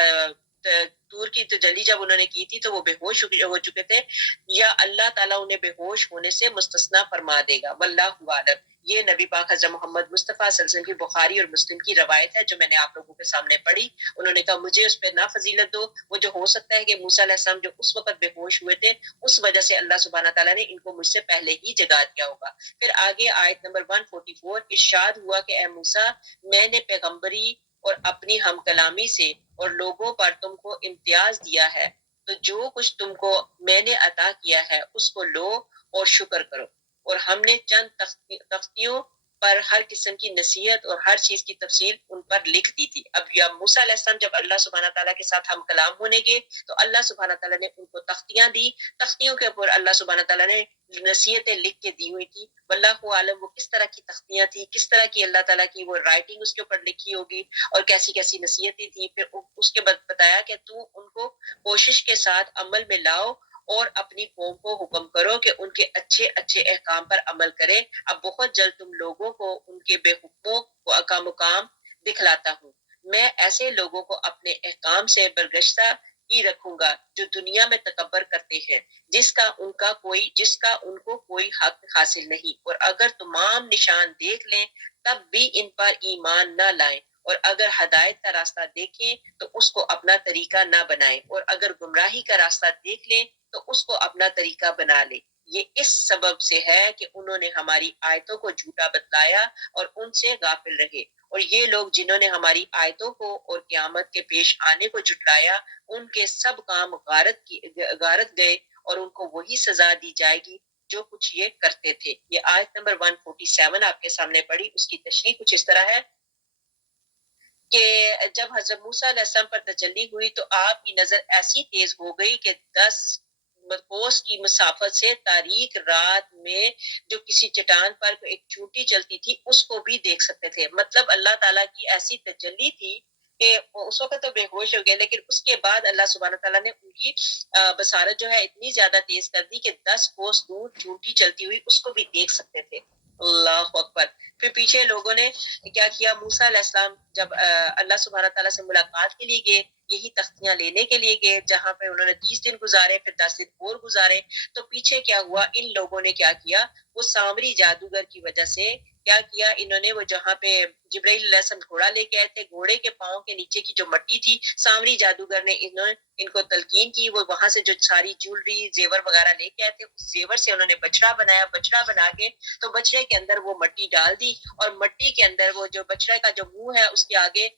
دور کی تجلی جب انہوں نے کی تھی تو وہ بے ہوش ہو چکے تھے، یا اللہ تعالیٰ انہیں بے ہوش ہونے سے مستثنا فرما دے گا، واللہ عالم۔ یہ نبی پاک حضرت محمد مصطفیٰ صلی اللہ علیہ وسلم کی بخاری اور مسلم کی روایت ہے جو میں نے آپ لوگوں کے سامنے پڑھی۔ انہوں نے کہا مجھے اس پہ نہ فضیلت دو، وہ جو ہو سکتا ہے کہ موسیٰ علیہ السلام جو اس وقت بے ہوش ہوئے تھے اس وجہ سے اللہ سبحانہ تعالیٰ نے ان کو مجھ سے پہلے ہی جگا دیا ہوگا۔ پھر آگے آیت نمبر 144 ارشاد ہوا کہ اے موسیٰ، میں نے پیغمبری اور اپنی ہم کلامی سے اور لوگوں پر تم کو امتیاز دیا ہے، تو جو کچھ تم کو میں نے عطا کیا ہے اس کو لو اور شکر کرو۔ اور ہم نے چند تختیوں پر ہر قسم کی نصیحت اور ہر چیز کی تفصیل ان پر لکھ دی تھی۔ اب یا موسیٰ علیہ السلام جب اللہ سبحانہ تعالیٰ کے ساتھ ہم کلام ہونے گے تو اللہ سبحانہ تعالیٰ نے ان کو تختیاں دی، تختیوں کے اوپر اللہ سبحانہ تعالیٰ نے نصیحتیں لکھ کے دی ہوئی تھی۔ واللہ عالم وہ کس طرح کی تختیاں تھی، کس طرح کی اللہ تعالیٰ کی وہ رائٹنگ اس کے اوپر لکھی ہوگی اور کیسی کیسی نصیحتیں تھیں۔ پھر اس کے بعد بتایا کہ تو ان کو کوشش کے ساتھ عمل میں لاؤ اور اپنی قوم کو حکم کرو کہ ان کے اچھے اچھے احکام پر عمل کرے، اب بہت جلد تم لوگوں کو ان کے بے حکموں کا مقام دکھلاتا ہوں۔ میں ایسے لوگوں کو اپنے احکام سے برگشتہ ہی رکھوں گا جو دنیا میں تکبر کرتے ہیں، جس کا ان کو کوئی حق حاصل نہیں، اور اگر تمام نشان دیکھ لیں تب بھی ان پر ایمان نہ لائیں، اور اگر ہدایت کا راستہ دیکھیں تو اس کو اپنا طریقہ نہ بنائیں، اور اگر گمراہی کا راستہ دیکھ لیں تو اس کو اپنا طریقہ بنا لیں۔ یہ اس سبب سے ہے کہ انہوں نے ہماری آیتوں کو جھوٹا بتلایا اور ان سے غافل رہے، اور یہ لوگ جنہوں نے ہماری آیتوں کو اور قیامت کے پیش آنے کو جھٹلایا ان کے سب کام غارت گئے، اور ان کو وہی سزا دی جائے گی جو کچھ یہ کرتے تھے۔ یہ آیت نمبر 147 آپ کے سامنے پڑھی، اس کی تشریح کچھ اس طرح ہے کہ جب حضرت موسیٰ علیہ السلام پر تجلی ہوئی تو آپ کی نظر ایسی تیز ہو گئی کہ 10 کوس کی مسافت سے تاریک رات میں جو کسی چٹان پر ایک چونٹی چلتی تھی اس کو بھی دیکھ سکتے تھے۔ مطلب اللہ تعالیٰ کی ایسی تجلی تھی کہ اس وقت تو بے ہوش ہو گئے، لیکن اس کے بعد اللہ سبحانہ تعالیٰ نے ان کی بصارت جو ہے اتنی زیادہ تیز کر دی کہ 10 کوس دور چونٹی چلتی ہوئی اس کو بھی دیکھ سکتے تھے۔ اللہ اکبر۔ پھر پیچھے لوگوں نے کیا کیا، موسیٰ علیہ السلام جب اللہ سبحانہ تعالیٰ سے ملاقات کے لیے گئے، یہی تختیاں لینے کے لیے گئے جہاں پہ انہوں نے 30 دن گزارے، پھر 10 دن اور گزارے، تو پیچھے کیا ہوا، ان لوگوں نے کیا کیا، وہ سامری جادوگر کی وجہ سے کیا کیا، انہوں نے وہ جہاں پہ جبرائیل علیہ السلام گھوڑا لے کے آئے تھے، گھوڑے کے پاؤں کے نیچے کی جو مٹی تھی، سامری جادوگر نے ان کو تلقین کی، وہ وہاں سے جو ساری جولری زیور وغیرہ لے کے آئے تھے، اس زیور سے انہوں نے بچڑا بنایا، بچڑا بنا کے تو بچڑے کے اندر وہ مٹی ڈال دی، اور مٹی کے اندر وہ جو بچڑے کا جو منہ ہے اس کے آگے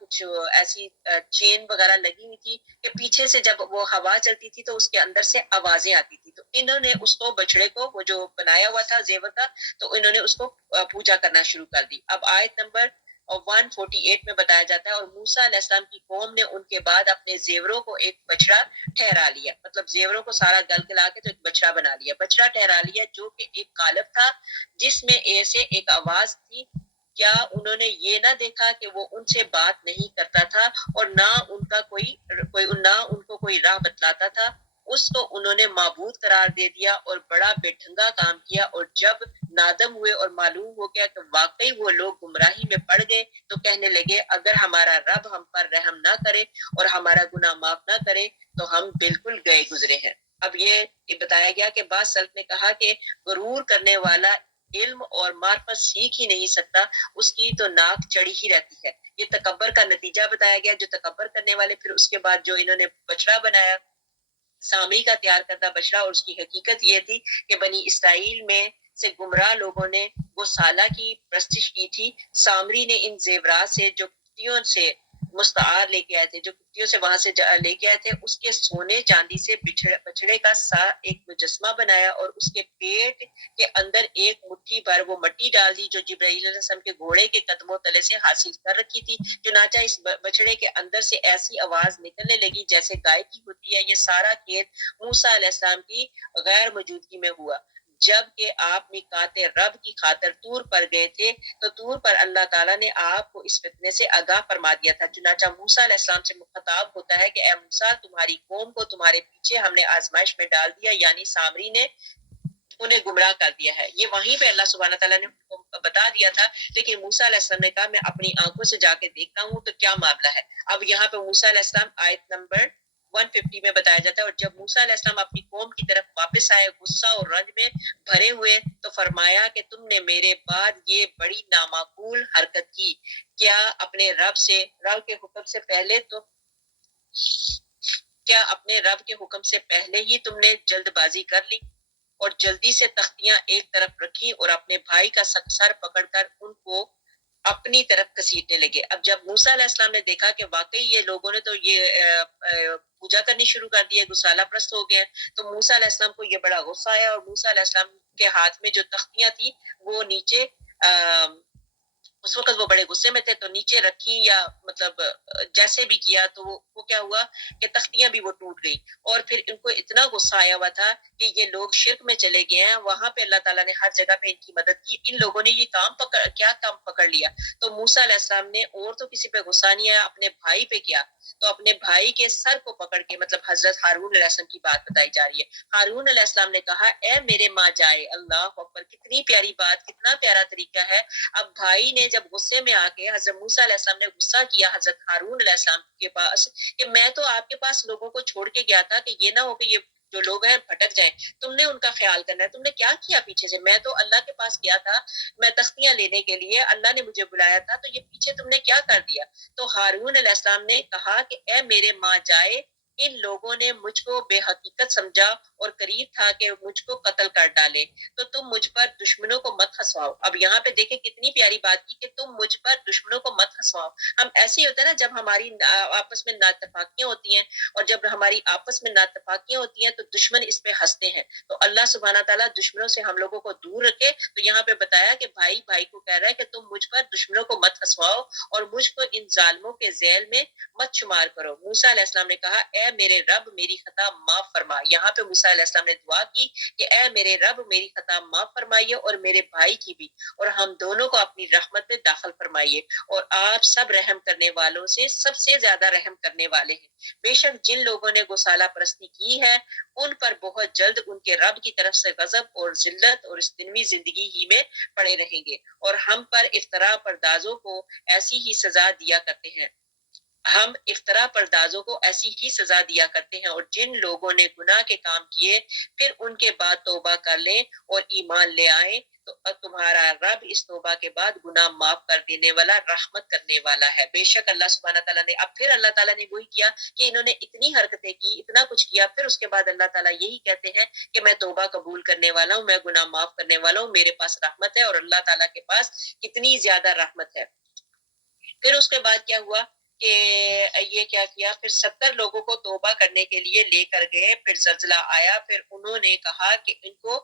کچھ ایسی چین وغیرہ لگی ہوئی تھی کہ پیچھے سے جب وہ ہوا چلتی تھی تو اس کے اندر سے آوازیں آتی تھی، تو انہوں نے اس کو بچڑے کو وہ جو بنایا ہوا تھا زیور کا، تو انہوں نے اس کو پوجا کرنا شروع کر دی۔ اب آیت نمبر 148 میں بتایا جاتا ہے، اور موسیٰ علیہ السلام کی قوم نے ان کے بعد اپنے زیوروں کو ایک بچڑا ٹھہرا لیا، مطلب زیوروں کو سارا گل گلا کے تو ایک بچڑا بنا لیا، بچڑا ٹھہرا لیا جو کہ ایک قالب تھا جس میں ایسے ایک آواز تھی۔ کیا انہوں نے یہ نہ دیکھا کہ وہ ان سے بات نہیں کرتا تھا اور نہ ان کا نہ ان کو کوئی راہ بتلاتا تھا؟ اس کو انہوں نے معبود قرار دے دیا اور بڑا بے ڈھنگا کام کیا، اور جب نادم ہوئے اور معلوم ہو گیا کہ واقعی وہ لوگ گمراہی میں پڑ گئے تو کہنے لگے اگر ہمارا رب ہم پر رحم نہ کرے اور ہمارا گناہ معاف نہ کرے تو ہم بالکل گئے گزرے ہیں۔ اب یہ بتایا گیا کہ بعض سلف نے کہا کہ غرور کرنے والا علم اور معرفت سیکھ ہی نہیں سکتا، اس کی تو ناک چڑھی ہی رہتی ہے۔ یہ تکبر کا نتیجہ بتایا گیا، جو تکبر کرنے والے پھر اس کے بعد جو انہوں نے بچڑا بنایا، سامری کا تیار کردہ بچڑا، اور اس کی حقیقت یہ تھی کہ بنی اسرائیل میں سے گمراہ لوگوں نے وہ سالہ کی پرستش کی تھی۔ سامری نے ان زیورات سے جو کفتیوں سے مستعار لے کے آئے تھے، جو کفتیوں سے وہاں سے لے کے آئے تھے، اس کے سونے چاندی سے بچڑے کا سا ایک مجسمہ بنایا، اور اس کے پیٹ کے اندر ایک مٹھی بھر وہ مٹی ڈال دی جو جبرائیل علیہ السلام کے گھوڑے کے قدموں تلے سے حاصل کر رکھی تھی۔ چنانچہ اس بچڑے کے اندر سے ایسی آواز نکلنے لگی جیسے گائے کی ہوتی ہے۔ یہ سارا کھیل موسیٰ علیہ السلام کی غیر موجودگی میں ہوا۔ جب کہ آپ میقات رب کی خاطر طور پر گئے تھے تو طور پر اللہ تعالیٰ نے آپ کو اس فتنے سے آگاہ فرما دیا تھا۔ چنانچہ موسیٰ علیہ السلام سے خطاب ہوتا ہے کہ اے موسیٰ، تمہاری قوم کو تمہارے پیچھے ہم نے آزمائش میں ڈال دیا، یعنی سامری نے انہیں گمراہ کر دیا ہے۔ یہ وہیں پہ اللہ سبحانہ تعالیٰ نے بتا دیا تھا، لیکن موسیٰ علیہ السلام نے کہا میں اپنی آنکھوں سے جا کے دیکھتا ہوں تو کیا معاملہ ہے۔ اب یہاں پہ موسیٰ علیہ السلام آیت نمبر 150 میں بتایا جاتا ہے، اور جب موسیٰ علیہ السلام اپنی قوم کی طرف واپس آئے غصہ اور رنج میں بھرے ہوئے تو فرمایا کہ تم نے میرے بعد یہ بڑی نامعقول حرکت کی، کیا اپنے رب کے حکم سے پہلے تو کیا اپنے رب کے حکم سے پہلے ہی تم نے جلد بازی کر لی اور جلدی سے تختیاں ایک طرف رکھی اور اپنے بھائی کا سر پکڑ کر ان کو اپنی طرف کسیٹنے لگے۔ اب جب موسیٰ علیہ السلام نے دیکھا کہ واقعی یہ لوگوں نے تو یہ پوجا کرنی شروع کر دی ہے، گسالہ پرست ہو گئے، تو موسیٰ علیہ السلام کو یہ بڑا غصہ آیا، اور موسیٰ علیہ السلام کے ہاتھ میں جو تختیاں تھیں وہ نیچے اس وقت وہ بڑے غصے میں تھے تو نیچے رکھی، یا مطلب جیسے بھی کیا تو وہ کیا ہوا کہ تختیاں بھی وہ ٹوٹ گئی، اور پھر ان کو اتنا غصہ آیا ہوا تھا کہ یہ لوگ شرک میں چلے گئے ہیں۔ وہاں پہ اللہ تعالیٰ نے ہر جگہ پہ ان کی مدد کی۔ ان لوگوں نے یہ کیا کام پکڑ لیا، تو موسیٰ علیہ السلام نے اور تو کسی پہ غصہ نہیں آیا، اپنے بھائی پہ کیا، تو اپنے بھائی کے سر کو پکڑ کے، مطلب حضرت ہارون علیہ السلام کی بات بتائی جا رہی ہے۔ ہارون علیہ السلام نے کہا اے میرے ماں جائے، اللہ اکبر، کتنی پیاری بات، کتنا پیارا طریقہ ہے۔ اب بھائی نے جب غصے میں آ کے حضرت موسیٰ علیہ السلام نے غصہ کیا حضرت ہارون علیہ السلام کے پاس کہ میں تو آپ کے پاس لوگوں کو چھوڑ کے گیا تھا کہ یہ نہ ہو کہ یہ جو لوگ ہیں بھٹک جائیں، تم نے ان کا خیال کرنا ہے، تم نے کیا کیا پیچھے سے؟ میں تو اللہ کے پاس گیا تھا، میں تختیاں لینے کے لیے، اللہ نے مجھے بلایا تھا، تو یہ پیچھے تم نے کیا کر دیا؟ تو ہارون علیہ السلام نے کہا کہ اے میرے ماں جائے، ان لوگوں نے مجھ کو بے حقیقت سمجھا اور قریب تھا کہ مجھ کو قتل کر ڈالے، تو تم مجھ پر دشمنوں کو مت ہنسواؤ۔ اب یہاں پہ دیکھیں کتنی پیاری بات کی کہ تم مجھ پر دشمنوں کو مت ہنسواؤ۔ ہم ایسے ہی ہوتا ہے نا، جب ہماری آپس میں ناتفاقیاں ہوتی ہیں، اور جب ہماری آپس میں ناتفاقیاں ہوتی ہیں تو دشمن اس پہ ہنستے ہیں، تو اللہ سبحانہ تعالیٰ دشمنوں سے ہم لوگوں کو دور رکھے۔ تو یہاں پہ بتایا کہ بھائی کو کہہ رہا ہے کہ تم مجھ پر دشمنوں کو مت ہنسواؤ اور مجھ کو ان ظالموں کے ذیل میں مت شمار کرو۔ موسیٰ علیہ السلام نے کہا اے میرے رب میری خطا معاف فرما۔ یہاں پہ موسیٰ علیہ السلام نے دعا کی کہ اے میرے رب میری خطا معاف فرمائیے اور میرے بھائی کی بھی، اور ہم دونوں کو اپنی رحمت میں داخل فرمائیے، اور آپ سب رحم کرنے والوں سے سب سے زیادہ رحم کرنے والے ہیں۔ بے شک جن لوگوں نے گوسالہ پرستی کی ہے ان پر بہت جلد ان کے رب کی طرف سے غضب اور ذلت اور اس دنوی زندگی ہی میں پڑے رہیں گے، اور ہم پر افطرا پردازوں کو ایسی ہی سزا دیا کرتے ہیں۔ ہم افطرا پردازوں کو ایسی ہی سزا دیا کرتے ہیں، اور جن لوگوں نے گناہ کے کام کیے پھر ان کے بعد توبہ کر لیں اور ایمان لے آئیں تو تمہارا رب اس توبہ کے بعد گناہ معاف کر دینے والا، رحمت کرنے والا ہے۔ بے شک اللہ سبحانہ تعالیٰ نے، اب پھر اللہ تعالیٰ نے وہی کیا کہ انہوں نے اتنی حرکتیں کی، اتنا کچھ کیا، پھر اس کے بعد اللہ تعالیٰ یہی کہتے ہیں کہ میں توبہ قبول کرنے والا ہوں، میں گناہ معاف کرنے والا ہوں، میرے پاس رحمت ہے، اور اللہ تعالیٰ کے پاس کتنی زیادہ رحمت ہے۔ پھر اس کے بعد کیا ہوا کہ یہ کیا کیا، پھر 70 لوگوں کو توبہ کرنے کے لیے لے کر گئے، پھر زلزلہ آیا، پھر انہوں نے کہا کہ ان کو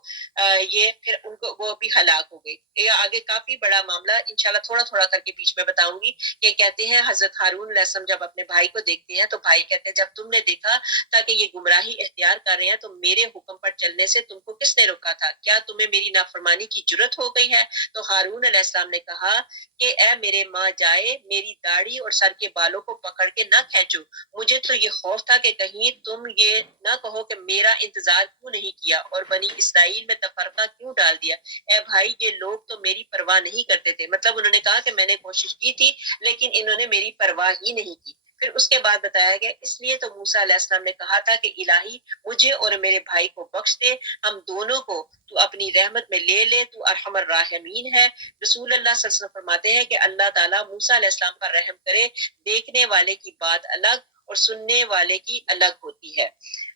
پھر ان کو وہ بھی ہلاک ہو گئی۔ یہ آگے کافی بڑا معاملہ انشاءاللہ تھوڑا تھوڑا کر کے بیچ میں بتاؤں گی کہ کہتے ہیں حضرت ہارون علیہ السلام جب اپنے بھائی کو دیکھتے ہیں تو بھائی کہتے ہیں جب تم نے دیکھا تھا کہ یہ گمراہی اختیار کر رہے ہیں تو میرے حکم پر چلنے سے تم کو کس نے روکا تھا؟ کیا تمہیں میری نافرمانی کی جرت ہو گئی ہے؟ تو ہارون علیہ السلام نے کہا کہ اے میرے ماں جائے، میری داڑھی اور سر کے بالوں کو پکڑ کے نہ کھینچو، مجھے تو یہ خوف تھا کہ کہیں تم یہ نہ کہو کہ میرا انتظار کیوں نہیں کیا اور بنی اسرائیل میں تفرقہ کیوں ڈال دیا۔ اے بھائی یہ لوگ تو میری پرواہ نہیں کرتے تھے، مطلب انہوں نے کہا کہ میں نے کوشش کی تھی لیکن انہوں نے میری پرواہ ہی نہیں کی۔ پھر اس کے بعد بتایا گیا اس لیے تو موسیٰ علیہ السلام نے کہا تھا کہ الہی مجھے اور میرے بھائی کو بخش دے، ہم دونوں کو تو اپنی رحمت میں لے لے، تو ارحم الراحمین ہے۔ رسول اللہ صلی اللہ علیہ وسلم فرماتے ہیں کہ اللہ تعالیٰ موسیٰ علیہ السلام پر رحم کرے، دیکھنے والے کی بات الگ اور سننے والے کی الگ ہوتی ہے۔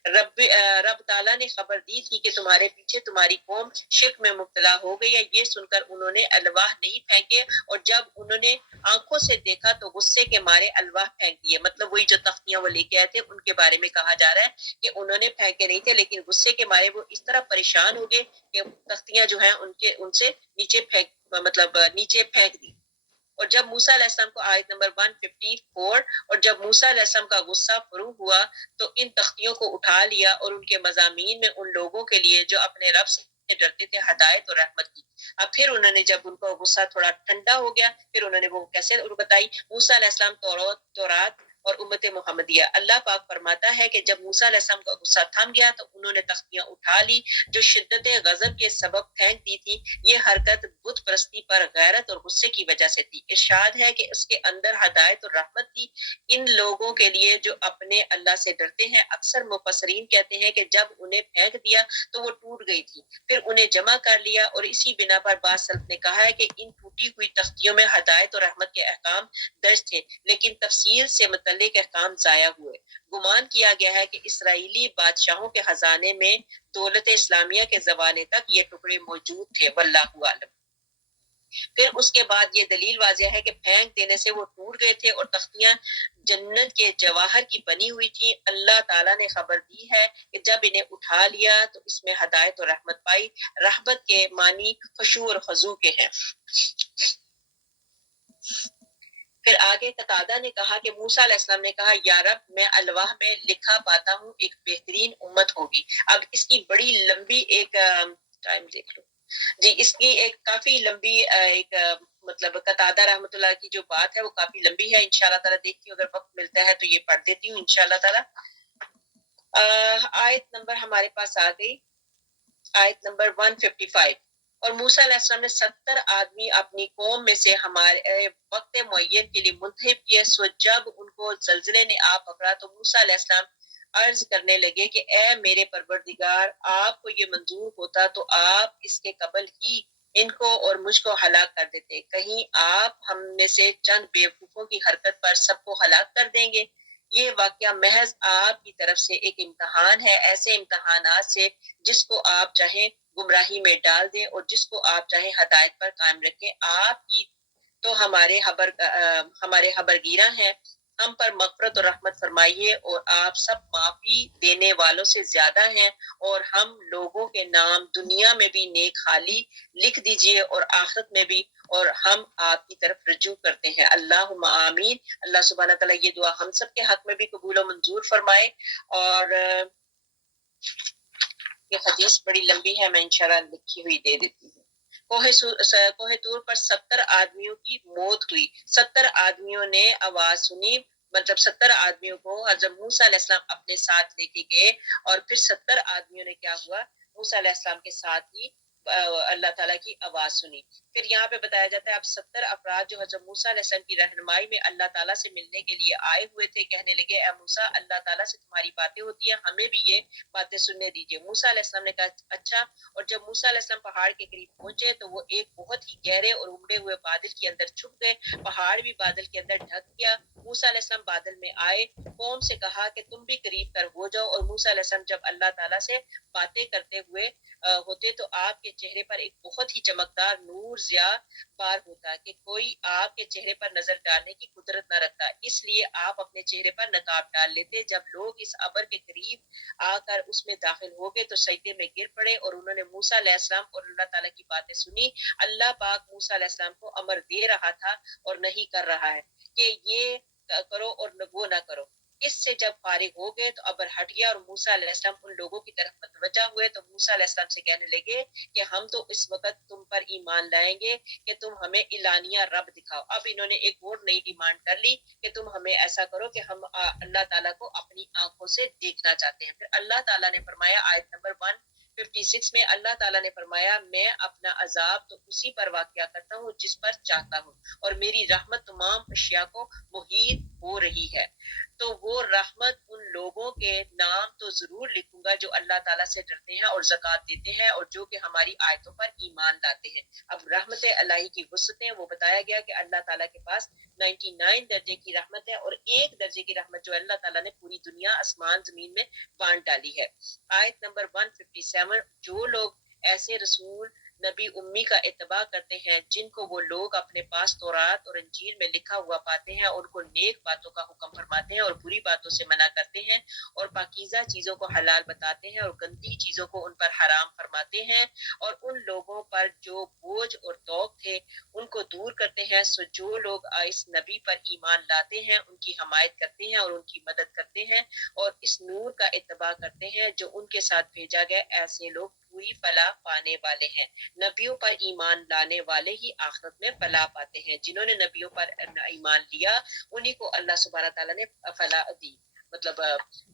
رب تعالیٰ نے خبر دی تھی کہ تمہارے پیچھے تمہاری قوم شرک میں مبتلا ہو گئی ہے، یہ سن کر انہوں نے الواح نہیں پھینکے، اور جب انہوں نے آنکھوں سے دیکھا تو غصے کے مارے الواح پھینک دیے، مطلب وہی جو تختیاں وہ لے کے آئے تھے ان کے بارے میں کہا جا رہا ہے کہ انہوں نے پھینکے نہیں تھے، لیکن غصے کے مارے وہ اس طرح پریشان ہو گئے کہ تختیاں جو ہیں ان سے نیچے پھینک دی۔ اور جب موسیٰ علیہ السلام کو آیت نمبر 154، اور جب موسیٰ علیہ السلام کا غصہ فروغ ہوا تو ان تختیوں کو اٹھا لیا اور ان کے مضامین میں ان لوگوں کے لیے جو اپنے رب سے ڈرتے تھے ہدایت اور رحمت کی۔ اب پھر انہوں نے جب ان کا غصہ تھوڑا ٹھنڈا ہو گیا پھر انہوں نے وہ کیسے بتائی۔ موسیٰ علیہ السلام تورات اور امت محمدیہ، اللہ پاک فرماتا ہے کہ جب موسیٰ علیہ السلام کا غصہ تھم گیا تو انہوں نے تختیاں اٹھا لی جو شدت غضب کے سبب پھینک دی تھی، یہ حرکت بت پرستی پر غیرت اور غصے کی وجہ سے تھی۔ ارشاد ہے کہ اس کے اندر ہدایت اور رحمت تھی ان لوگوں کے لیے جو اپنے اللہ سے ڈرتے ہیں۔ اکثر مفسرین کہتے ہیں کہ جب انہیں پھینک دیا تو وہ ٹوٹ گئی تھی، پھر انہیں جمع کر لیا، اور اسی بنا پر بعض سلف نے کہا ہے کہ ان ٹوٹی ہوئی تختیوں میں ہدایت اور رحمت کے احکام درج تھے، لیکن تفصیل سے متعلق احکام ضائع ہوئے۔ گمان کیا گیا ہے کہ اسرائیلی بادشاہوں کے خزانے میں دولت اسلامیہ کے زمانے تک یہ ٹکڑے موجود تھے، واللہ عالم۔ پھر اس کے بعد یہ دلیل واضح ہے کہ پھینک دینے سے وہ ٹوٹ گئے تھے، اور تختیاں جنت کے جواہر کی بنی ہوئی تھی۔ اللہ تعالیٰ نے خبر دی ہے کہ جب انہیں اٹھا لیا تو اس میں ہدایت اور رحمت پائی۔ رحمت کے معنی خشوع اور خضوع کے ہیں۔ پھر آگے قتادہ نے کہا کہ موسیٰ علیہ السلام نے کہا یا رب میں الواح میں لکھا پاتا ہوں ایک بہترین امت ہوگی۔ اب اس کی بڑی لمبی ایک ٹائم دیکھ لو جی، اس کی ایک کافی لمبی ایک مطلب قتادہ رحمۃ اللہ کی جو بات ہے وہ کافی لمبی ہے، انشاءاللہ تعالیٰ دیکھتی ہوں اگر وقت ملتا ہے تو یہ پڑھ دیتی ہوں انشاءاللہ تعالیٰ۔ آیت نمبر ہمارے پاس آ گئی، آیت نمبر 155۔ اور موسیٰ علیہ السلام نے 70 آدمی اپنی قوم میں سے ہمارے وقت معین کے لیے منتخب کیے، سو جب ان کو زلزلے نے آ پکڑا تو موسیٰ علیہ السلام عرض کرنے لگے کہ اے میرے پروردگار، آپ کو یہ منظور ہوتا تو آپ اس کے قبل ہی ان کو اور مجھ کو ہلاک کر دیتے، کہیں آپ ہم میں سے چند بیوقوفوں کی حرکت پر سب کو ہلاک کر دیں گے۔ یہ واقعہ محض آپ کی طرف سے ایک امتحان ہے، ایسے امتحانات سے جس کو آپ چاہیں گمراہی میں ڈال دیں اور جس کو آپ چاہیں ہدایت پر قائم رکھیں۔ آپ کی تو ہمارے خبرگیراں ہیں، ہم پر مغفرت اور رحمت فرمائیے، اور آپ سب معافی دینے والوں سے زیادہ ہیں، اور ہم لوگوں کے نام دنیا میں بھی نیک خالی لکھ دیجئے اور آخرت میں بھی، اور ہم آپ کی طرف رجوع کرتے ہیں۔ اللہم آمین۔ اللہ سبحانہ تعالیٰ یہ دعا ہم سب کے حق میں بھی قبول و منظور فرمائے۔ اور یہ حدیث بڑی لمبی ہے، میں انشاءاللہ لکھی ہوئی دے دیتی ہوں۔ کوہ طور پر 70 آدمیوں کی موت ہوئی۔ 70 آدمیوں نے آواز سنی، مطلب 70 آدمیوں کو حضرت موسیٰ علیہ السلام اپنے ساتھ لے کے گئے، اور پھر 70 آدمیوں نے کیا ہوا، موسیٰ علیہ السلام کے ساتھ ہی اللہ تعالیٰ کی آواز سنی. پھر یہاں پہ بتایا جاتا ہے اب 70 افراد جو حضرت موسیٰ علیہ السلام کی رہنمائی میں اللہ تعالیٰ سے ملنے کے لیے آئے ہوئے تھے کہنے لگے اے موسیٰ اللہ تعالیٰ سے تمہاری باتیں ہوتی ہیں ہمیں بھی یہ باتیں سننے دیجیے. موسیٰ علیہ السلام نے کہا اچھا. اور جب موسیٰ علیہ السلام پہاڑ کے قریب پہنچے تو وہ ایک بہت ہی گہرے اور امڑے ہوئے بادل کے اندر چھپ گئے. پہاڑ بھی بادل کے اندر ڈھک گیا. موسیٰ علیہ السلام بادل میں آئے. قوم سے کہا کہ تم بھی قریب تر ہو جاؤ. اور موسیٰ علیہ السلام جب اللہ تعالیٰ سے باتیں کرتے ہوئے ہوتے تو آپ کے چہرے پر ایک بہت ہی چمکدار نور ضیاء بار ہوتا کہ کوئی آپ کے چہرے پر نظر ڈالنے کی قدرت نہ رکھتا. اس لیے آپ اپنے چہرے پر نقاب ڈال لیتے. جب لوگ اس ابر کے قریب آ کر اس میں داخل ہو گئے تو سجدے میں گر پڑے اور انہوں نے موسیٰ علیہ السلام اور اللہ تعالیٰ کی باتیں سنی. اللہ پاک موسیٰ علیہ السلام کو امر دے رہا تھا اور نہیں کر رہا ہے کہ یہ کرو اور وہ نہ کرو. اس سے جب فارغ ہو گئے تو ابر ہٹ گیا اور موسیٰ علیہ السلام ان لوگوں کی طرف متوجہ ہوئے تو موسیٰ علیہ السلام سے کہنے لگے کہ ہم تو اس وقت تم پر ایمان لائیں گے کہ تم ہمیں اعلانیہ رب دکھاؤ. اب انہوں نے ایک اور نئی ڈیمانڈ کر لی کہ تم ہمیں ایسا کرو کہ ہم اللہ تعالیٰ کو اپنی آنکھوں سے دیکھنا چاہتے ہیں. پھر اللہ تعالیٰ نے فرمایا آیت نمبر 156 میں اللہ تعالیٰ نے فرمایا میں اپنا عذاب تو اسی پر واقع کرتا ہوں جس پر چاہتا ہوں اور میری رحمت تمام اشیاء کو محیط ہو رہی ہے. تو وہ رحمت ان لوگوں کے نام تو ضرور لکھوں گا جو اللہ تعالیٰ سے ڈرتے ہیں اور زکوٰۃ دیتے ہیں اور جو کہ ہماری آیتوں پر ایمان لاتے ہیں. اب رحمت الہی کی وسعتیں وہ بتایا گیا کہ اللہ تعالیٰ کے پاس 99 درجے کی رحمت ہے اور ایک درجے کی رحمت جو اللہ تعالیٰ نے پوری دنیا آسمان زمین میں بانٹ ڈالی ہے. آیت نمبر 157 جو لوگ ایسے رسول نبی امی کا اتباع کرتے ہیں جن کو وہ لوگ اپنے پاس تورات اور انجیل میں لکھا ہوا پاتے ہیں اور ان کو نیک باتوں کا حکم فرماتے ہیں اور بری باتوں سے منع کرتے ہیں اور پاکیزہ چیزوں کو حلال بتاتے ہیں اور گندی چیزوں کو ان پر حرام فرماتے ہیں اور ان لوگوں پر جو بوجھ اور توق تھے ان کو دور کرتے ہیں. سو جو لوگ اس نبی پر ایمان لاتے ہیں ان کی حمایت کرتے ہیں اور ان کی مدد کرتے ہیں اور اس نور کا اتباع کرتے ہیں جو ان کے ساتھ بھیجا گیا ایسے لوگ پوری فلاح پانے والے ہیں. نبیوں پر ایمان لانے والے ہی آخرت میں فلاح پاتے ہیں. جنہوں نے نبیوں پر ایمان لیا انہی کو اللہ سبحانہ تعالیٰ نے فلاح دی. مطلب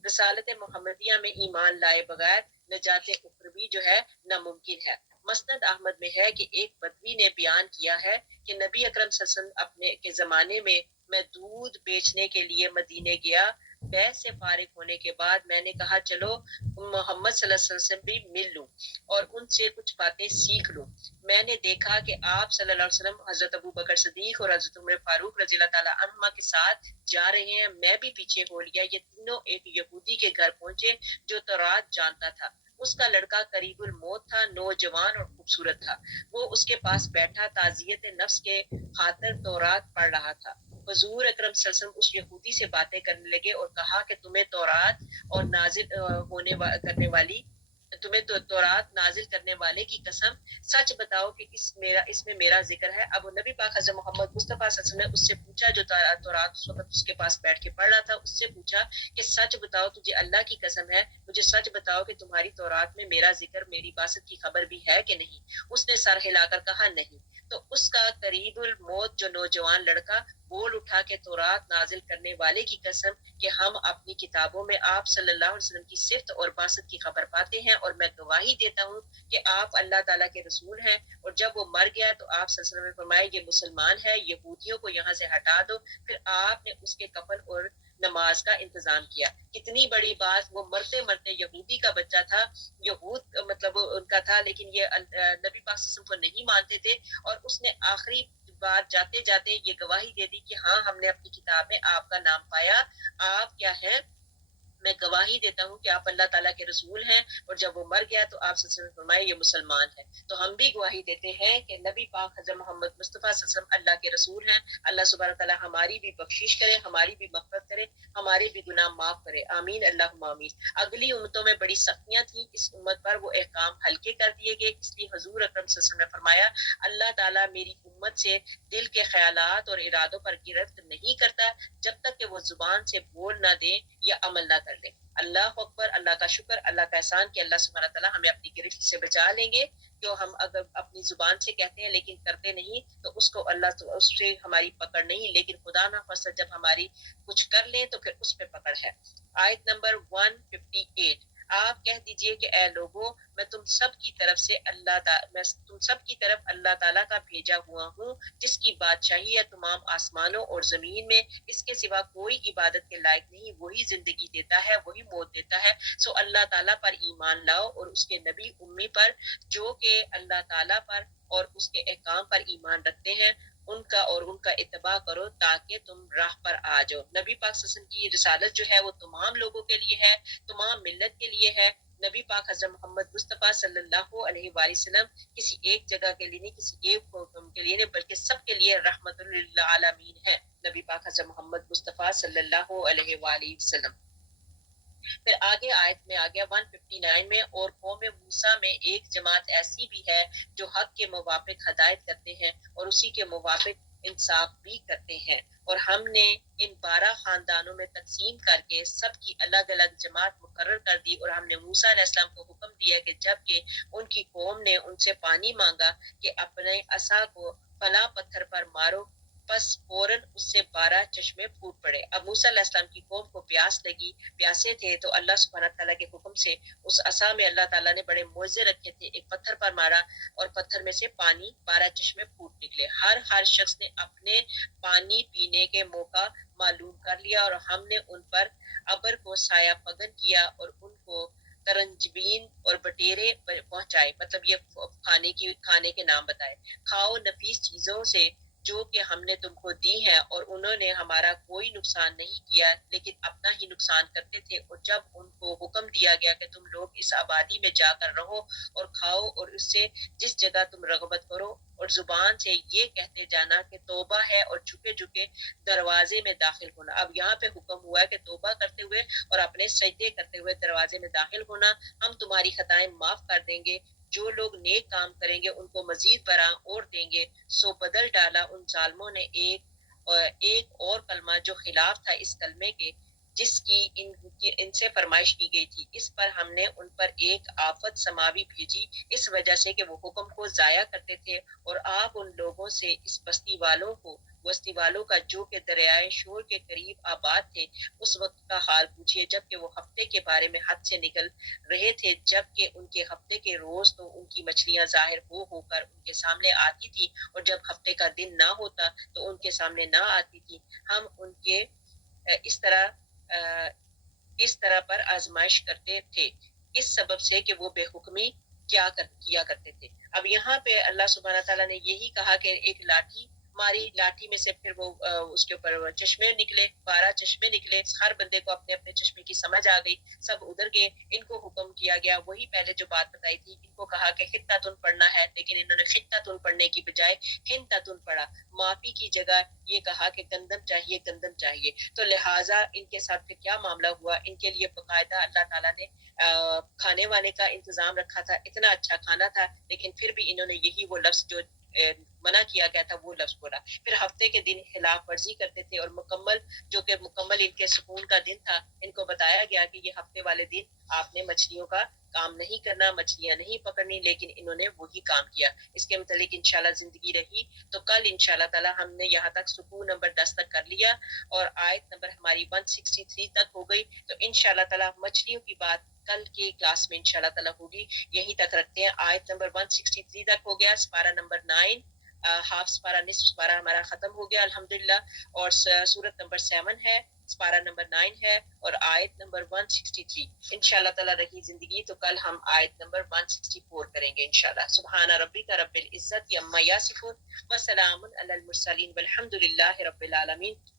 رسالت محمدیہ میں ایمان لائے بغیر نجات اخروی جو ہے ناممکن ہے. مسند احمد میں ہے کہ ایک بدوی نے بیان کیا ہے کہ نبی اکرم صلی اللہ علیہ وسلم اپنے کے زمانے میں دودھ بیچنے کے لیے مدینے گیا. بیع سے فارغ ہونے کے بعد میں نے کہا چلو محمد صلی اللہ علیہ وسلم سے بھی مل لوں اور ان سے کچھ باتیں سیکھ لوں. میں نے دیکھا کہ آپ صلی اللہ علیہ وسلم حضرت ابو بکر صدیق اور حضرت عمر فاروق رضی اللہ تعالیٰ عنہما کے ساتھ جا رہے ہیں. میں بھی پیچھے ہو لیا. یہ تینوں ایک یہودی کے گھر پہنچے جو تورات جانتا تھا. اس کا لڑکا قریب الموت تھا, نوجوان اور خوبصورت تھا. وہ اس کے پاس بیٹھا تعزیت نفس کے خاطر تورات پڑھ رہا تھا. حضور اکرم صلی اللہ علیہ وسلم اس یہودی سے باتیں کرنے لگے اور کہا کہ تمہیں تورات اور نازل کرنے والی تمہیں تو تورات نازل کرنے والے کی قسم سچ بتاؤ کہ اس میں میرا ذکر ہے. اب نبی پاک حضرت محمد مصطفیٰ صلی اللہ علیہ وسلم نے اس سے پوچھا جو تورات اس وقت اس کے پاس بیٹھ کے پڑھ رہا تھا, اس سے پوچھا کہ سچ بتاؤ تجھے اللہ کی قسم ہے مجھے سچ بتاؤ کہ تمہاری تورات میں میرا ذکر میری باسط کی خبر بھی ہے کہ نہیں. اس نے سر ہلا کر کہا نہیں. تو اس کا قریب الموت جو نوجوان لڑکا بول اٹھا کہ تورات نازل کرنے والے کی قسم کہ ہم اپنی کتابوں میں آپ صلی اللہ علیہ وسلم کی صفت اور باسط کی خبر پاتے ہیں اور میں گواہی دیتا ہوں کہ آپ اللہ تعالیٰ کے رسول ہیں. اور جب وہ مر گیا تو آپ صلی اللہ علیہ وسلم نے فرمایا یہ مسلمان ہے, یہودیوں کو یہاں سے ہٹا دو. پھر آپ نے اس کے کفن اور نماز کا انتظام کیا. کتنی بڑی بات, وہ مرتے مرتے یہودی کا بچہ تھا, یہود مطلب ان کا تھا, لیکن یہ نبی پاک صلی اللہ علیہ وسلم کو نہیں مانتے تھے اور اس نے آخری بار جاتے جاتے یہ گواہی دے دی کہ ہاں ہم نے اپنی کتاب میں آپ کا نام پایا. آپ کیا ہیں؟ میں گواہی دیتا ہوں کہ آپ اللہ تعالیٰ کے رسول ہیں. اور جب وہ مر گیا تو آپ صلی اللہ علیہ وسلم نے فرمایا یہ مسلمان ہے. تو ہم بھی گواہی دیتے ہیں کہ نبی پاک حضرت محمد مصطفیٰ صلی اللہ علیہ وسلم اللہ کے رسول ہیں. اللہ سبحانہ تعالیٰ ہماری بھی بخشش کرے, ہماری بھی مغفرت کرے, ہمارے بھی گناہ معاف کرے. آمین اللہم آمین. اگلی امتوں میں بڑی سختیاں تھیں, اس امت پر وہ احکام ہلکے کر دیے گئے. اس لیے حضور اکرم صلی اللہ علیہ وسلم نے فرمایا اللہ تعالیٰ میری امت سے دل کے خیالات اور ارادوں پر گرفت نہیں کرتا جب تک کہ وہ زبان سے بول نہ دے یا عمل نہ کر لے. اللہ اکبر. اللہ کا شکر, اللہ کا احسان کہ اللہ سبحانہ تعالیٰ ہمیں اپنی گرفت سے بچا لیں گے. جو ہم اگر اپنی زبان سے کہتے ہیں لیکن کرتے نہیں تو اس کو اللہ تو اس سے ہماری پکڑ نہیں, لیکن خدا نہ خواستہ جب ہماری کچھ کر لیں تو پھر اس پہ پکڑ ہے. آیت نمبر 158 آپ کہہ دیجئے کہ اے لوگوں میں تم سب کی طرف اللہ تعالیٰ کا بھیجا ہوا ہوں جس کی بادشاہی ہے تمام آسمانوں اور زمین میں، اس کے سوا کوئی عبادت کے لائق نہیں، وہی زندگی دیتا ہے وہی موت دیتا ہے، سو اللہ تعالیٰ پر ایمان لاؤ اور اس کے نبی امی پر جو کہ اللہ تعالیٰ پر اور اس کے احکام پر ایمان رکھتے ہیں ان کا اتباع کرو تاکہ تم راہ پر آ جاؤ۔ نبی پاک صلی اللہ علیہ وسلم کی رسالت جو ہے وہ تمام لوگوں کے لیے ہے، تمام ملت کے لیے ہے۔ نبی پاک حضرت محمد مصطفیٰ صلی اللہ علیہ وآلہ وسلم کسی ایک جگہ کے لیے نہیں، کسی ایک قوم کے لیے نہیں، بلکہ سب کے لیے رحمت للعالمین ہے نبی پاک حضرت محمد مصطفیٰ صلی اللہ علیہ وآلہ وسلم۔ پھر آگے آیت میں آ گیا 159 میں، اور قوم موسیٰ میں ایک جماعت ایسی بھی ہے جو حق کے موافق ہدایت کرتے ہیں اور اسی کے موافق انصاف بھی کرتے ہیں، اور ہم نے ان 12 خاندانوں میں تقسیم کر کے سب کی الگ الگ جماعت مقرر کر دی، اور ہم نے موسیٰ علیہ السلام کو حکم دیا کہ جب کہ ان کی قوم نے ان سے پانی مانگا کہ اپنے عصا کو فلاں پتھر پر مارو، پس فوراً اس سے 12 چشمے پھوٹ پڑے۔ اب موسیٰ علیہ السلام کی قوم کو پیاس لگی، پیاسے تھے، تو اللہ سبحانہ تعالیٰ کے حکم سے اس عصا میں اللہ تعالیٰ نے بڑے معجزے رکھے تھے، ایک پتھر پر مارا اور پتھر میں سے پانی 12 چشمے پھوٹ نکلے۔ ہر شخص نے اپنے پانی پینے کے موقع معلوم کر لیا، اور ہم نے ان پر ابر کو سایہ پگن کیا اور ان کو ترنجبین اور بٹیرے پہنچائے، مطلب یہ کھانے کے نام بتائے۔ کھاؤ نفیس چیزوں سے جو کہ ہم نے تم کو دی ہیں، اور انہوں نے ہمارا کوئی نقصان نہیں کیا لیکن اپنا ہی نقصان کرتے تھے، اور جب ان کو حکم دیا گیا کہ تم لوگ اس آبادی میں جا کر رہو اور کھاؤ اور اس سے جس جگہ تم رغبت کرو، اور زبان سے یہ کہتے جانا کہ توبہ ہے، اور جھکے جھکے دروازے میں داخل ہونا۔ اب یہاں پہ حکم ہوا ہے کہ توبہ کرتے ہوئے اور اپنے سجدے کرتے ہوئے دروازے میں داخل ہونا، ہم تمہاری خطائیں معاف کر دیں گے، جو لوگ نیک کام کریں گے ان کو مزید برآں اور دیں گے۔ سو بدل ڈالا ان ظالموں نے ایک اور کلمہ جو خلاف تھا اس کلمے کے جس کی ان سے فرمائش کی گئی تھی، اس پر ہم نے ان پر ایک آفت سماوی بھیجی، اس وجہ سے کہ وہ حکم کو ضائع کرتے تھے، اور آپ ان لوگوں سے اس بستی والوں کا جو کہ دریائے شور کے قریب آباد تھے اس وقت کا حال پوچھئے، جب کہ وہ ہفتے کے بارے میں حد سے نکل رہے تھے، جب کہ ان کے ہفتے کے روز تو ان کی مچھلیاں ظاہر ہو کر ان کے سامنے آتی تھی، اور جب ہفتے کا دن نہ ہوتا تو ان کے سامنے نہ آتی تھی۔ ہم ان کے اس طرح پر آزمائش کرتے تھے، اس سبب سے کہ وہ بے حکمی کیا کرتے تھے۔ اب یہاں پہ اللہ سبحانہ تعالیٰ نے یہی کہا کہ ایک لاٹھی ماری، لاٹھی میں سے پھر وہ اس کے اوپر چشمے نکلے، 12 چشمے نکلے، ہر بندے کو اپنے اپنے چشمے کی سمجھ آ گئی، سب ادھر گئے، ان کو حکم کیا گیا وہی پہلے جو بات بتائی تھی، ان کو کہا کہ خطتن پڑھنا ہے، لیکن انہوں نے خطتن پڑھنے کی بجائے ہنتتن پڑھا، معافی کی جگہ یہ کہا کہ گندم چاہیے، تو لہٰذا ان کے ساتھ پھر کیا معاملہ ہوا، ان کے لیے باقاعدہ اللہ تعالیٰ نے کھانے وانے کا انتظام رکھا تھا، اتنا اچھا کھانا تھا، لیکن پھر بھی انہوں نے یہی وہ لفظ جو منع کیا گیا تھا وہ لفظ بولا۔ پھر ہفتے کے دن خلاف ورزی کرتے تھے، اور مکمل ان کے سکون کا دن تھا، ان کو بتایا گیا کہ یہ ہفتے والے دن آپ نے مچھلیوں کا کام نہیں کرنا، مچھلیاں نہیں پکڑنی، لیکن انہوں نے وہی کام کیا۔ اس کے متعلق انشاءاللہ زندگی رہی تو کل انشاءاللہ تعالی ہم نے یہاں تک سکون نمبر 10 تک کر لیا، اور آیت نمبر ہماری 163 تک ہو گئی، تو انشاءاللہ تعالی مچھلیوں کی بات کل کی کلاس میں انشاءاللہ تعالی ہوگی۔ یہیں تک رکھتے ہیں، آیت نمبر 163 تک ہو گیا، سپارہ نمبر 9 ہاف سپارہ، نصف سپارہ ہمارا ختم ہو گیا الحمدللہ، اور سورت نمبر 7 ہے، سپارہ نمبر 9 ہے، اور آیت نمبر 163 انشاءاللہ تعالی رہی زندگی تو کل ہم آیت نمبر 164 کریں گے انشاءاللہ۔ سبحان ربک رب العزت عما یصفون وسلام علی المرسلین والحمد للہ رب العالمین۔